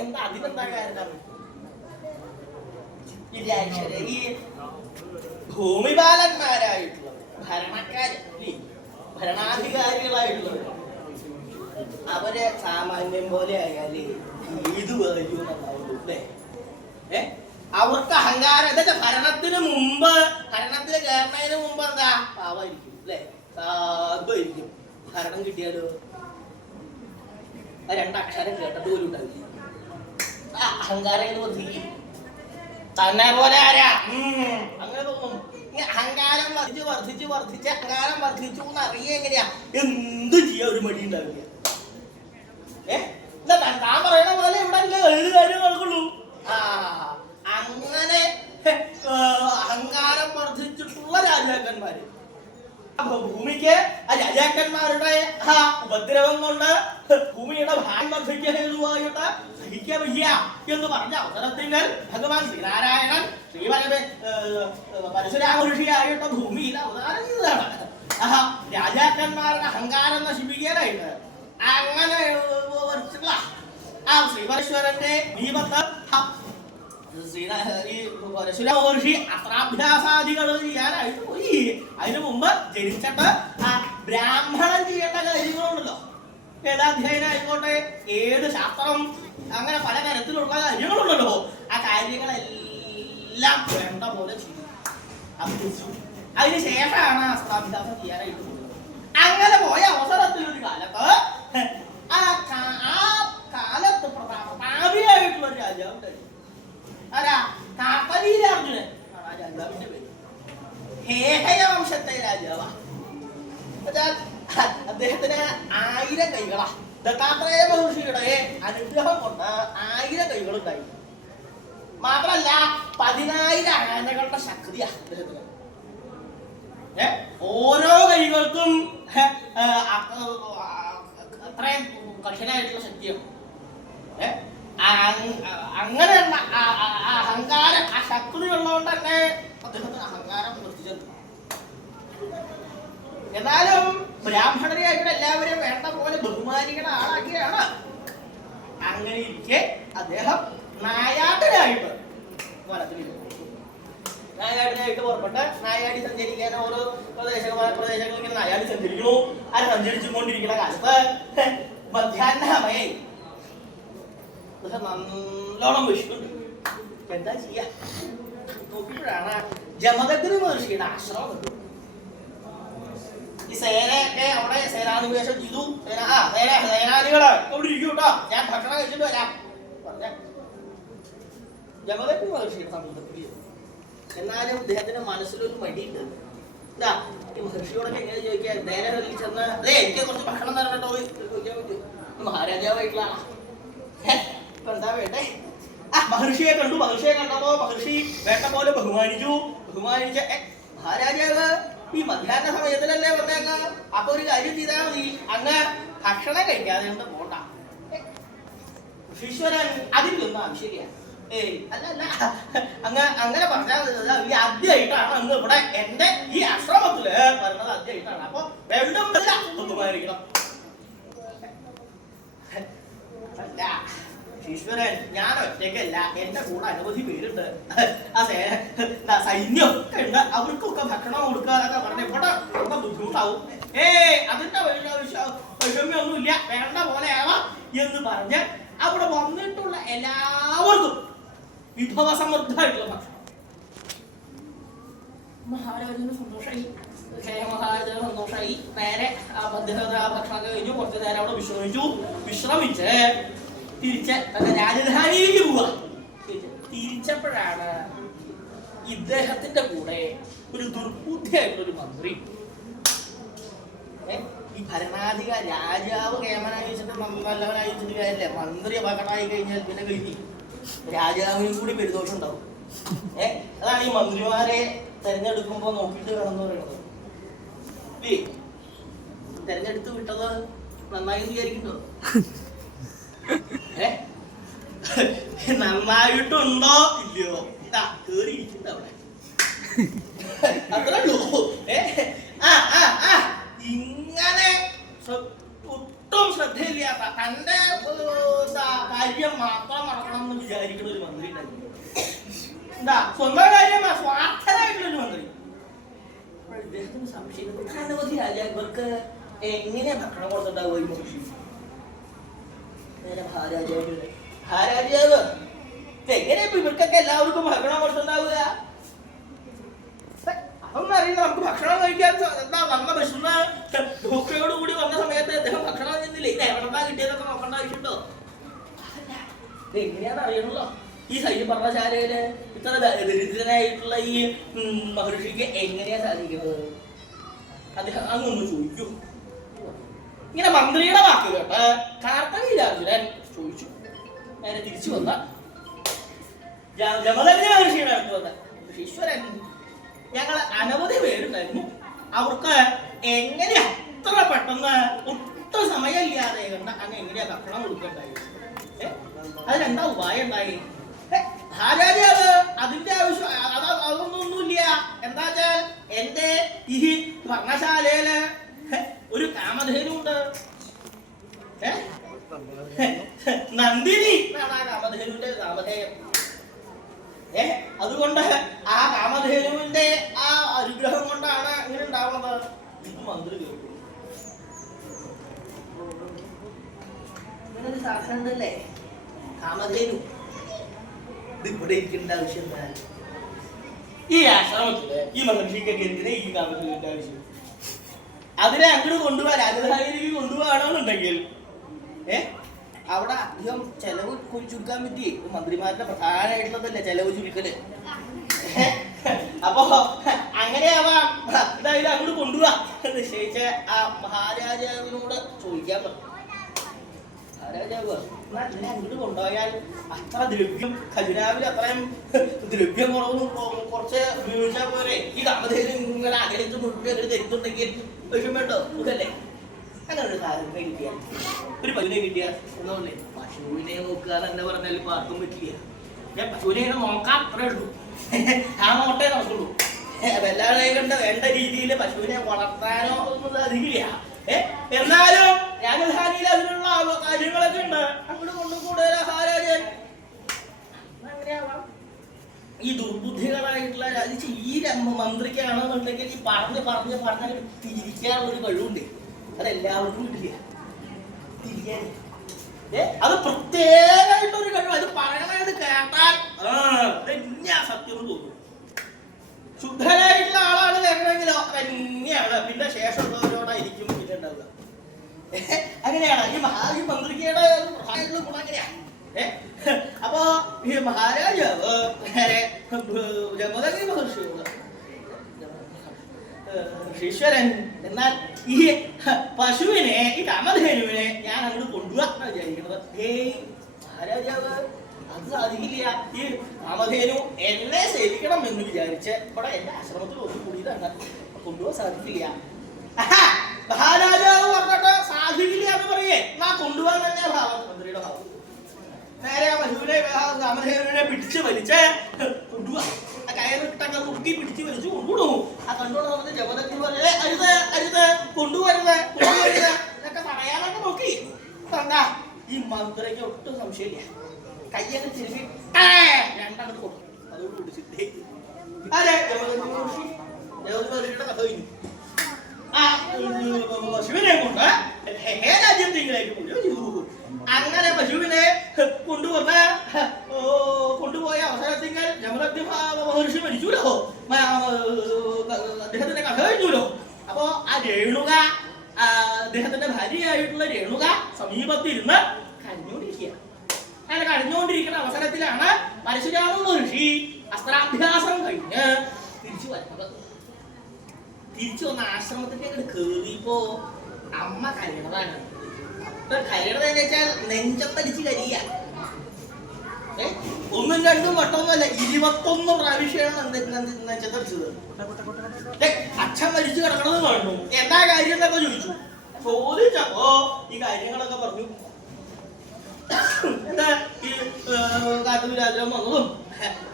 എന്താ അതിനെന്താ കാരണം? ഈ ഭൂമിപാലന്മാരായിട്ടുള്ളത്, ഭരണാധികാരികളായിട്ടുള്ളത് അവര് സാമാന്യം പോലെ ആയാല് ഏത് വേരുമെന്നാവുള്ളൂ അല്ലേ. അവർക്ക് അഹങ്കാരം ഇതൊക്കെ ഭരണത്തിന് കയറുന്നതിന് മുമ്പ് എന്താ പാവായിരിക്കും അല്ലേ, സാധുവായിരിക്കും. ഭരണം കിട്ടിയാലോ രണ്ടക്ഷരം കേട്ടിട്ട് പോലും ഉണ്ടാവില്ല. അഹങ്കാരം വർദ്ധിക്കും. തന്നെ പോലെ ആരാ അങ്ങനെ തോന്നും. അഹങ്കാരം വർദ്ധിച്ച് അഹങ്കാരം വർദ്ധിച്ചു എന്ന് അറിയാൻ എങ്ങനെയാ? എന്ത് ചെയ്യാ ഒരു മടി ഉണ്ടാവില്ല. താൻ പറയണ പോലെ ഇവിടെ ഏത് കാര്യം നടക്കുള്ളൂ. അങ്ങനെ അഹങ്കാരം വർദ്ധിച്ചിട്ടുള്ള രാജാക്കന്മാര് ഭൂമിക്ക് ആ രാജാക്കന്മാരുടെ ഉപദ്രവം കൊണ്ട് ഭൂമിയുടെ ഭാരം വർദ്ധിക്കുന്നതുമായിട്ട് സഹിക്കാൻ വയ്യ എന്ന് പറഞ്ഞ അവസരത്തിൽ ഭഗവാൻ ശ്രീനാരായണൻ പരശുരാമ ഋഷിയായിട്ട് ഭൂമിയിൽ അവതാരം ചെയ്തതാണ്. രാജാക്കന്മാരുടെ അഹങ്കാരം നശിപ്പിക്കാനായിട്ട് അങ്ങനെ ആ ശ്രീപരശ്വരന്റെ ദീപത്ത് പരശുരാമ ഋഷി അസ്ത്രാഭ്യാസാദികൾ ചെയ്യാനായിട്ട് പോയി. അതിനു മുമ്പ് ജനിച്ചിട്ട് ആ ബ്രാഹ്മണൻ ചെയ്യേണ്ട കാര്യങ്ങളുണ്ടല്ലോ, ഏതാധ്യായനം ആയിക്കോട്ടെ, ഏത് ശാസ്ത്രം, അങ്ങനെ പല തരത്തിലുള്ള കാര്യങ്ങളുണ്ടല്ലോ. ആ കാര്യങ്ങളെല്ലാം വേണ്ട പോലെ ചെയ്തു അഭ്യസിച്ചു. അതിനുശേഷമാണ് അസ്ത്രാഭ്യാസം ചെയ്യാനായിട്ട് പോകുന്നത്. അങ്ങനെ പോയ അവസരത്തിൽ ഒരു കാലത്ത് ആ കാലത്ത് പ്രതാപിയായിട്ടുള്ള ഒരു രാജാവ് ഉണ്ടായിരുന്നു. ആരാ? കാർത്തവീര്യാർജുനൻ ആ രാജാവിന്റെ പേര്. ഹേഹയ വംശത്തെ രാജാവാ. അദ്ദേഹത്തിന് 1000 കൈകളാ. ദത്താത്രേയ മഹർഷിയുടെ അനുഗ്രഹം കൊണ്ട് 1000 കൈകളുണ്ടായി. മാത്രല്ല 10000 ആനകളുടെ ശക്തിയാ അദ്ദേഹത്തിന്. ഓരോ കൈകൾക്കും അത്രയും കഠിനായിട്ടുള്ള ശക്തിയാണ്. അങ്ങനെയുള്ള അഹങ്കാരം, ആ ശക്തി ഉള്ളതുകൊണ്ട് തന്നെ അദ്ദേഹത്തിന് അഹങ്കാരം വർദ്ധിച്ചത്. എന്നാലും ബ്രാഹ്മണരെയായിട്ട് എല്ലാവരും വേണ്ട പോലെ ബഹുമാനിക്കുന്ന ആളാക്കിയാണ്. അങ്ങനെ ഇരിക്കെ അദ്ദേഹം നായാട്ടിനായിട്ട് നായാട്ടിനായിട്ട് പുറപ്പെട്ട് നായാടി സഞ്ചരിക്കാൻ ഓരോ പ്രദേശങ്ങളിൽ ഇങ്ങനെ നായാടി സഞ്ചരിക്കണു. അത് സഞ്ചരിച്ചുകൊണ്ടിരിക്കുന്ന കാലത്ത് മധ്യാഹ്നമേ നല്ലോണം വിഷുണ്ട്. എന്താ ചെയ്യാ നോക്കിയപ്പോഴാണ് ജമദഗ്നി മഹർഷിയുടെ ആശ്രമം. ഈ സേനയൊക്കെ അവിടെ സേനാനിവേശം ചെയ്തു. സേനാനികള് അവിടെ ഇരിക്കും കേട്ടോ, ഞാൻ ഭക്ഷണം കഴിച്ചിട്ട് വരാം പറഞ്ഞ ജമദഗ്നി മഹർഷിയുടെ സമീപത്തിൽ. എന്നാലും അദ്ദേഹത്തിന്റെ മനസ്സിലൊരു മടിയുണ്ട്. എന്താ ഈ മഹർഷിയോടൊക്കെ എങ്ങനെ ചോദിക്കാൻ? നേരെ ചെന്ന് അതെ എനിക്ക് കുറച്ച് ഭക്ഷണം തരണം കേട്ടോ ചോദിക്കാൻ പറ്റും. മഹാരാജാവായിട്ടുള്ള ഇപ്പൊ എന്താ വേണ്ടേ? മഹർഷിയെ കണ്ടു. മഹർഷിയെ കണ്ടപ്പോ മഹർഷി വേണ്ട പോലെ ബഹുമാനിച്ച മഹാരാജാവ് ഈ മധ്യാഹ്ന സമയത്തിലല്ലേ വന്നേക്ക. അപ്പൊ ഒരു കാര്യം ചെയ്താൽ മതി, അങ്ങ് ഭക്ഷണം കഴിക്കാതെ കൊണ്ട് പോണ്ട. ഈശ്വരൻ അതിലൊന്നും ആവശ്യമില്ല. അല്ല അങ്ങനെ പറഞ്ഞാൽ ഈ ആദ്യമായിട്ടാണ് അങ്ങ് ഇവിടെ എന്റെ ഈ ആശ്രമത്തില് വരുന്നത്. ആദ്യമായിട്ടാണ്. അപ്പൊ വെള്ളം ബഹുമാനിക്കണം. അല്ല ഈശ്വരൻ, ഞാൻ ഒറ്റയ്ക്കല്ല, എന്റെ കൂടെ അനവധി പേരുണ്ട്. ആ സൈന്യം ഒക്കെ ഉണ്ട്. അവർക്കൊക്കെ ഭക്ഷണം കൊടുക്കുക എന്നൊക്കെ പറഞ്ഞ ഇവിടെ ബുദ്ധിമുട്ടാവും. അതിന്റെ വിഷമൊന്നുമില്ല, വേണ്ട പോലെ ആവാം എന്ന് പറഞ്ഞ് അവിടെ വന്നിട്ടുള്ള എല്ലാവർക്കും വിഭവസമൃദ്ധമായിട്ടുള്ള ഭക്ഷണം. മഹാരാജന് സന്തോഷമായി. മഹാരാജന് സന്തോഷമായി. നേരെ ഭക്ഷണം കഴിഞ്ഞു. കുറച്ചു നേരം അവിടെ വിശ്രമിച്ച് തിരിച്ച് തന്റെ രാജധാനിയിലേക്ക് പോവുക. തിരിച്ചപ്പോഴാണ് ഇദ്ദേഹത്തിന്റെ കൂടെ ഒരു ദുർബുദ്ധിയായിട്ടൊരു മന്ത്രി. ഈ ഭരണാധികാരി രാജാവ് കേമനായി വെച്ചിട്ട് നല്ലവനായി വെച്ചിട്ട് കാര്യല്ലേ. മന്ത്രി അപകടമായി കഴിഞ്ഞാൽ പിന്നെ കഴിഞ്ഞു. രാജാവിനും കൂടി പെരുദോഷം ഉണ്ടാവും. അതാണ് ഈ മന്ത്രിമാരെ തെരഞ്ഞെടുക്കുമ്പോ നോക്കിയിട്ട് വേണമെന്ന് പറയുന്നത്. തെരഞ്ഞെടുത്ത് വിട്ടത് നന്നായി വിചാരിക്കണ്ടോ? നന്നായിട്ടുണ്ടോ ഇല്ലയോ? കേറി ഇരിക്കണ്ട അവിടെ. അത്രേ ഉള്ളൂ. ഇങ്ങനെ ഒട്ടും ശ്രദ്ധയില്ലാത്ത തന്റെ കാര്യം മാത്രം നടക്കണം എന്ന് വിചാരിക്കുന്ന ഒരു മന്ത്രി ഉണ്ടായിരുന്നു. എന്താ സ്വന്തം കാര്യം സ്വാർത്ഥനായിട്ടുള്ളൊരു മന്ത്രി. ഇദ്ദേഹത്തിന് സംശയം, അനവധി രാജാക്കൾക്ക് എങ്ങനെ ഭക്ഷണം കൊടുത്തിട്ടുണ്ടാവുക ഈ മനുഷ്യ? മഹാരാജാവ് എങ്ങനെ ഇവർക്കൊക്കെ എല്ലാവർക്കും ഭക്ഷണം കൊടുത്തിട്ടുണ്ടാവുക? അതൊന്നും അറിയില്ല. നമുക്ക് ഭക്ഷണം കഴിക്കാൻ എന്താ വന്ന വിശന്ന് ഡോക്ടറോട് കൂടി വന്ന സമയത്ത് അദ്ദേഹം ഭക്ഷണം ചെന്നില്ലേ, ഇത് എവിടെന്നാ കിട്ടിയതൊക്കെ നോക്കേണ്ട ആവശ്യമുണ്ടോ? ഇതെങ്ങനെയാന്ന് അറിയണല്ലോ. ഈ സൈന്യപർണശാലയില് ഇത്ര ദരിദ്രനായിട്ടുള്ള ഈ മഹർഷിക്ക് എങ്ങനെയാ സാധിക്കുന്നത്? അദ്ദേഹം അങ്ങൊന്ന് ചോദിക്കൂ. ഇങ്ങനെ മന്ത്രിയുടെ വാക്ക് കേട്ട് കാർത്തവീര്യാർജുനൻ ചോദിച്ചു. നേരെ തിരിച്ചു വന്ന ജമദഗ്നി മഹർഷിയുടെ അടുത്ത് വന്ന ഈശ്വരൻ, ഞങ്ങൾ അനവധി പേരുണ്ടായിരുന്നു. അവർക്ക് എങ്ങനെയാ അത്ര പെട്ടെന്ന് ഒട്ടും സമയമില്ലാതെ കണ്ട അങ്ങ് എങ്ങനെയാ ഭക്ഷണം കൊടുക്കണ്ടായി? അതിനെന്താ ഉപായം ഉണ്ടായി? മഹാരാജാവ് അതിന്റെ ആവശ്യം അതൊന്നൊന്നുമില്ല. എന്താ വെച്ചാൽ എന്റെ ഈ ഭരണശാലയില് ഒരു കാമധേനുണ്ട്. നന്ദിനി എന്നാണ് ആ കാമധേനുവിന്റെ നാമധേയം. അതുകൊണ്ട് ആ കാമധേനുവിന്റെ ആ അനുഗ്രഹം കൊണ്ടാണ് ഇങ്ങനെ ഉണ്ടാവുന്നത്. ഇത് മന്ത്രി കേൾക്കും. ഇങ്ങനൊരു സാധനം ഉണ്ടല്ലേ കാമധേനു. ഇത് ഇവിടെ ഇരിക്കേണ്ട ആവശ്യം എന്താ? ഈ ആശ്രമത്തില് ഈ മഹർഷിക്കൊക്കെ എന്തിനാ ഈ കാമധേനുവിന്റെ ആവശ്യം? അതിനെ അങ്ങോട്ട് കൊണ്ടുപോകാൻ രാജധാനിയിലേക്ക് കൊണ്ടുപോകണമെന്നുണ്ടെങ്കിൽ അവിടെ അധികം ചെലവ് ചുരുക്കാൻ പറ്റി. മന്ത്രിമാരുടെ പ്രധാനമായിട്ടുള്ളതല്ലേ ചെലവ് ചുരുക്കല്. അപ്പൊ അങ്ങനെയാവാം ഇതായാലും അങ്ങോട്ട് കൊണ്ടുപോവാ നിശ്ചയിച്ച ആ മഹാരാജാവിനോട് ചോദിക്കാൻ പറഞ്ഞു. മഹാരാജാവ് അങ്ങോട്ട് കൊണ്ടുപോയാൽ അത്ര ദ്രവ്യം ഖജനാവിൽ അത്രയും ദ്രവ്യം കുറച്ച് ഉപയോഗിച്ചാൽ പോലെ ഈ കാമധേനു ഇങ്ങനെ അകലിച്ച് മുഴുവൻ ധരിക്കുന്നുണ്ടെങ്കിൽ വിഷമട്ടോ ഇതല്ലേ? അങ്ങനെ ഒരു സാധനത്തെ കിട്ടിയ ഒരു പശുവിനെ കിട്ടിയ എന്നല്ലേ പശുവിനെ നോക്കുക തന്നെ പറഞ്ഞാൽ ഇപ്പൊ ആർക്കും പറ്റില്ല. ഞാൻ പശുവിനെ നോക്കാൻ അത്രേ ഉള്ളൂ. ആ നോട്ടേ നടക്കുള്ളൂ. വല്ലാതെ കണ്ട് വേണ്ട രീതിയിൽ പശുവിനെ വളർത്താനോ ഒന്നും സാധിക്കില്ല. എന്നാലും രാജധാനിയിൽ അതിനുള്ള കാര്യങ്ങളൊക്കെ ഉണ്ട്. അങ്ങോട്ട് കൊണ്ടുകൂടെ മഹാരാജൻ അങ്ങനെയാവാം. ഈ ദുർബുദ്ധികളായിട്ടുള്ള ഈ മന്ത്രിക്കാണെന്നുണ്ടെങ്കിൽ ഈ പറഞ്ഞ് തിരിക്കാനുള്ള ഒരു കഴിവുണ്ട്. അതെല്ലാവർക്കും കിട്ടില്ല. തിരിക്കാൻ അത് പ്രത്യേകമായിട്ടൊരു കഴിവ്. അത് പറയണത് കേട്ടാൽ സത്യം തോന്നും. ശുദ്ധനായിട്ടുള്ള ആളാണ് കേൾക്കണമെങ്കിലോ തന്നെയാണ്. പിന്നെ ശേഷമുള്ളവരോടായിരിക്കും പിന്നെ ഉണ്ടാവുക. അങ്ങനെയാണ് ഈ മന്ത്രിക്കയുടെ ഗുണം അങ്ങനെയാണ്. അപ്പൊ ഈ മഹാരാജാവ് ജമദഗ്നി മഹർഷിയോട് ഈശ്വരൻ എന്നാൽ ഈ പശുവിനെ ഈ കാമധേനുവിനെ ഞാൻ അങ്ങോട്ട് കൊണ്ടുപോകാൻ വിചാരിക്കുന്നത്. മഹാരാജാവ് അത് സാധിക്കില്ല. ഈ കാമധേനു എന്നെ സേവിക്കണം എന്ന് വിചാരിച്ച് ഇവിടെ എന്റെ ആശ്രമത്തിൽ ഒത്തുകൂടിയതാണ്. കൊണ്ടുപോകാൻ സാധിക്കില്ല. മഹാരാജാവ് പറഞ്ഞിട്ട് സാധിക്കില്ല എന്ന് പറയേ എന്നാ കൊണ്ടുപോകാൻ തന്നെ ഭാവം മന്ത്രിയുടെ ഭാവം. നേരെ ആ പശുവിനെ കാമധേനുവിനെ പിടിച്ച് വലിച്ച് കൊണ്ടുപോവാ. ആ കയറിട്ടൊക്കെ മുറുക്കി പിടിച്ച് വലിച്ചു കൊണ്ടുപോകും. ആ കണ്ടോട് പറഞ്ഞ് ജമദഗ്നി പറഞ്ഞേ അരുത് അരുത് കൊണ്ടുവരുത് കൊണ്ടുവരുത് എന്നൊക്കെ പറയാനൊക്കെ നോക്കി. എന്താ ഈ മന്ത്രിക്ക് ഒട്ടും സംശയമില്ല. കയ്യൊക്കെ തിരുമ്പി രണ്ടങ്ങോട്ട് കൊടുക്കും. അതോടുകൂടി സിദ്ധി അതെ ജമദഗ്നി മഹർഷിയുടെ കഥ കഴിഞ്ഞു. ആ പശുവിനെ കൊണ്ട് രാജ്യത്തിലേക്ക് പോയി. അങ്ങനെ പശുവിനെ കൊണ്ടുപോയ അവസരത്തിങ്കൽ ജമദഗ്നി മഹർഷി മരിച്ചൂലോ. അദ്ദേഹത്തിന്റെ കഥ കഴിഞ്ഞൂലോ. അപ്പൊ ആ രേണുക അദ്ദേഹത്തിന്റെ ഭാര്യയായിട്ടുള്ള രേണുക സമീപത്തിരുന്ന് കരഞ്ഞുകൊണ്ടിരിക്കുക. അങ്ങനെ കരഞ്ഞുകൊണ്ടിരിക്കുന്ന അവസരത്തിലാണ് പരശുരാമ മഹർഷി അസ്ത്രാഭ്യാസം കഴിഞ്ഞ് തിരിച്ചു വരുന്നത്. തിരിച്ചു വന്ന ആശ്രമത്തിന്റെ അങ്ങോട്ട് കയറിയപ്പോ അമ്മ കരയണതാണ്. കരയണതെന്ന് വെച്ചാൽ നെഞ്ചത്തടിച്ച് കരിയ. ഒന്നും രണ്ടും വട്ടമൊന്നുമല്ല, 21 പ്രാവശ്യമാണ് നെഞ്ചത്തടിച്ചത്. അച്ഛൻ മരിച്ചു കിടക്കണമെന്ന് പറഞ്ഞു. എന്താ കാര്യം എന്നൊക്കെ ചോദിച്ചപ്പോ ഈ കാര്യങ്ങളൊക്കെ പറഞ്ഞു. എന്താ ഈ കാട്ടുരാജം വന്നതും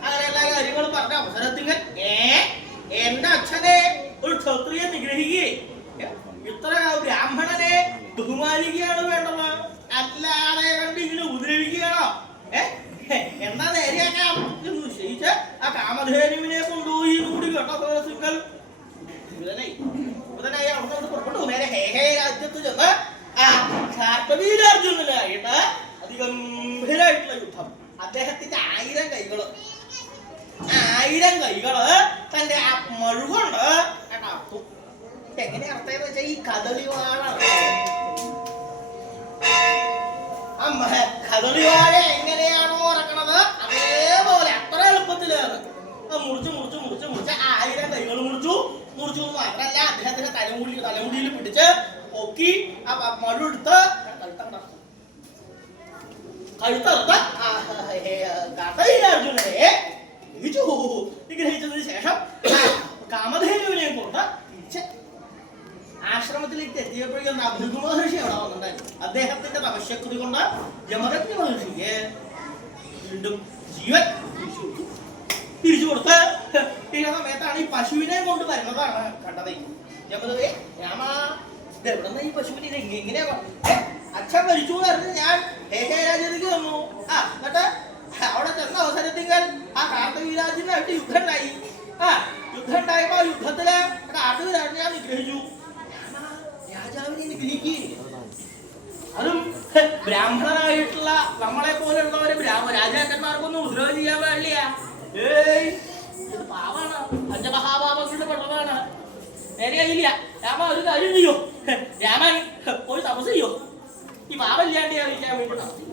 അങ്ങനെ എല്ലാ കാര്യങ്ങളും പറഞ്ഞ അവസരത്തിൽ എന്റെ അച്ഛനെ ഒരു ക്ഷത്രിയെ നിഗ്രഹിക്കുകയെ ഇത്ര ബ്രാഹ്മണനെ ബഹുമാനിക്കുകയാണ് വേണ്ടത്, അല്ലാതെ കണ്ട് ഇങ്ങനെ ഉപദ്രവിക്കുകയാണോ? എന്നാ നേരെയാക്കാം എന്ന് നിശ്ചയിച്ച് ആ കാമധേനുവിനെ കൊണ്ടുപോയി കൂടി കേട്ട സദസ്സുകൾ ബുധനായി അവിടെ പുറപ്പെട്ടു. നേരെ ഹേഹേ രാജ്യത്ത് ചെന്ന് ആ കാർത്തവീരാർജുനനായിട്ട് അതിഗംഭീരമായിട്ടുള്ള യുദ്ധം. അദ്ദേഹത്തിന്റെ 1000 കൈകള് തന്റെ ആ മഴുകൊണ്ട് അർത്ഥം. എങ്ങനെ അർത്ഥം വെച്ചാൽ ഈ കദളിവാഴാണ്. കദളിവാഴ എങ്ങനെയാണോ ഇറക്കണത് അതേപോലെ അത്ര എളുപ്പത്തിലാണ് മുറിച്ച് 1000 കൈകൾ മുറിച്ചു മാത്രല്ല അദ്ദേഹത്തിന്റെ തലമുടിയിൽ പിടിച്ച് പൊക്കി ആ മഴുടുത്ത് കഴുത്തറുത്ത് കാർത്തവീരാർജുനനെ നിഗ്രഹിച്ചതിന് ശേഷം കാമധേനുവിനെ കൊണ്ട് തിരിച്ച് ആശ്രമത്തിലേക്ക് എത്തിയപ്പോഴേക്കും ഭൃഗു മഹർഷി അവിടെ വന്നിട്ടുണ്ടായിരുന്നു. അദ്ദേഹത്തിന്റെ തപശക്തി കൊണ്ട് ജമദഗ്നി മഹർഷിക്ക് വീണ്ടും ജീവൻ തിരിച്ചു കൊടുത്ത് ഈ സമയത്താണ് ഈ പശുവിനെ കൊണ്ട് വരുന്നതാണ് കണ്ടത്. ജമദഗ്നി രാമ ഇതെവിടെന്ന ഈ പശുവിനെ എങ്ങനെയാ അച്ഛൻ മരിച്ചു എന്ന് ഞാൻ രാജ്യത്തേക്ക് വന്നു. എന്നിട്ട് അവിടെ ചെന്ന അവസരത്തിങ്കൽ ആ കാർത്തവീരാജനായിട്ട് യുദ്ധം ഉണ്ടായി. യുദ്ധം ഉണ്ടായപ്പോ യുദ്ധത്തില് കാർത്തവീരാജനെ ഞാൻ നിഗ്രഹിച്ചു. രാജാവിനെ നിഗ്രഹിക്കുകയും അതും ബ്രാഹ്മണരായിട്ടുള്ള നമ്മളെ പോലുള്ളവര് രാജാക്കന്മാർക്കൊന്നും ഉപദ്രവം ചെയ്യാൻ പാടില്ല. ഏയ് ഇത് പാവാണ്, പഞ്ചമഹാപാപങ്ങളുടെ പെട്ടതാണ്. നേരെയായില്ല. രാമ ഒരു കാര്യം ചെയ്യോ, രാമൻ ഒരു തപസ് ചെയ്യോ, ഈ പാവം ഇല്ലാണ്ട് ഞാൻ വിളിക്കാൻ വേണ്ടി നടത്തി.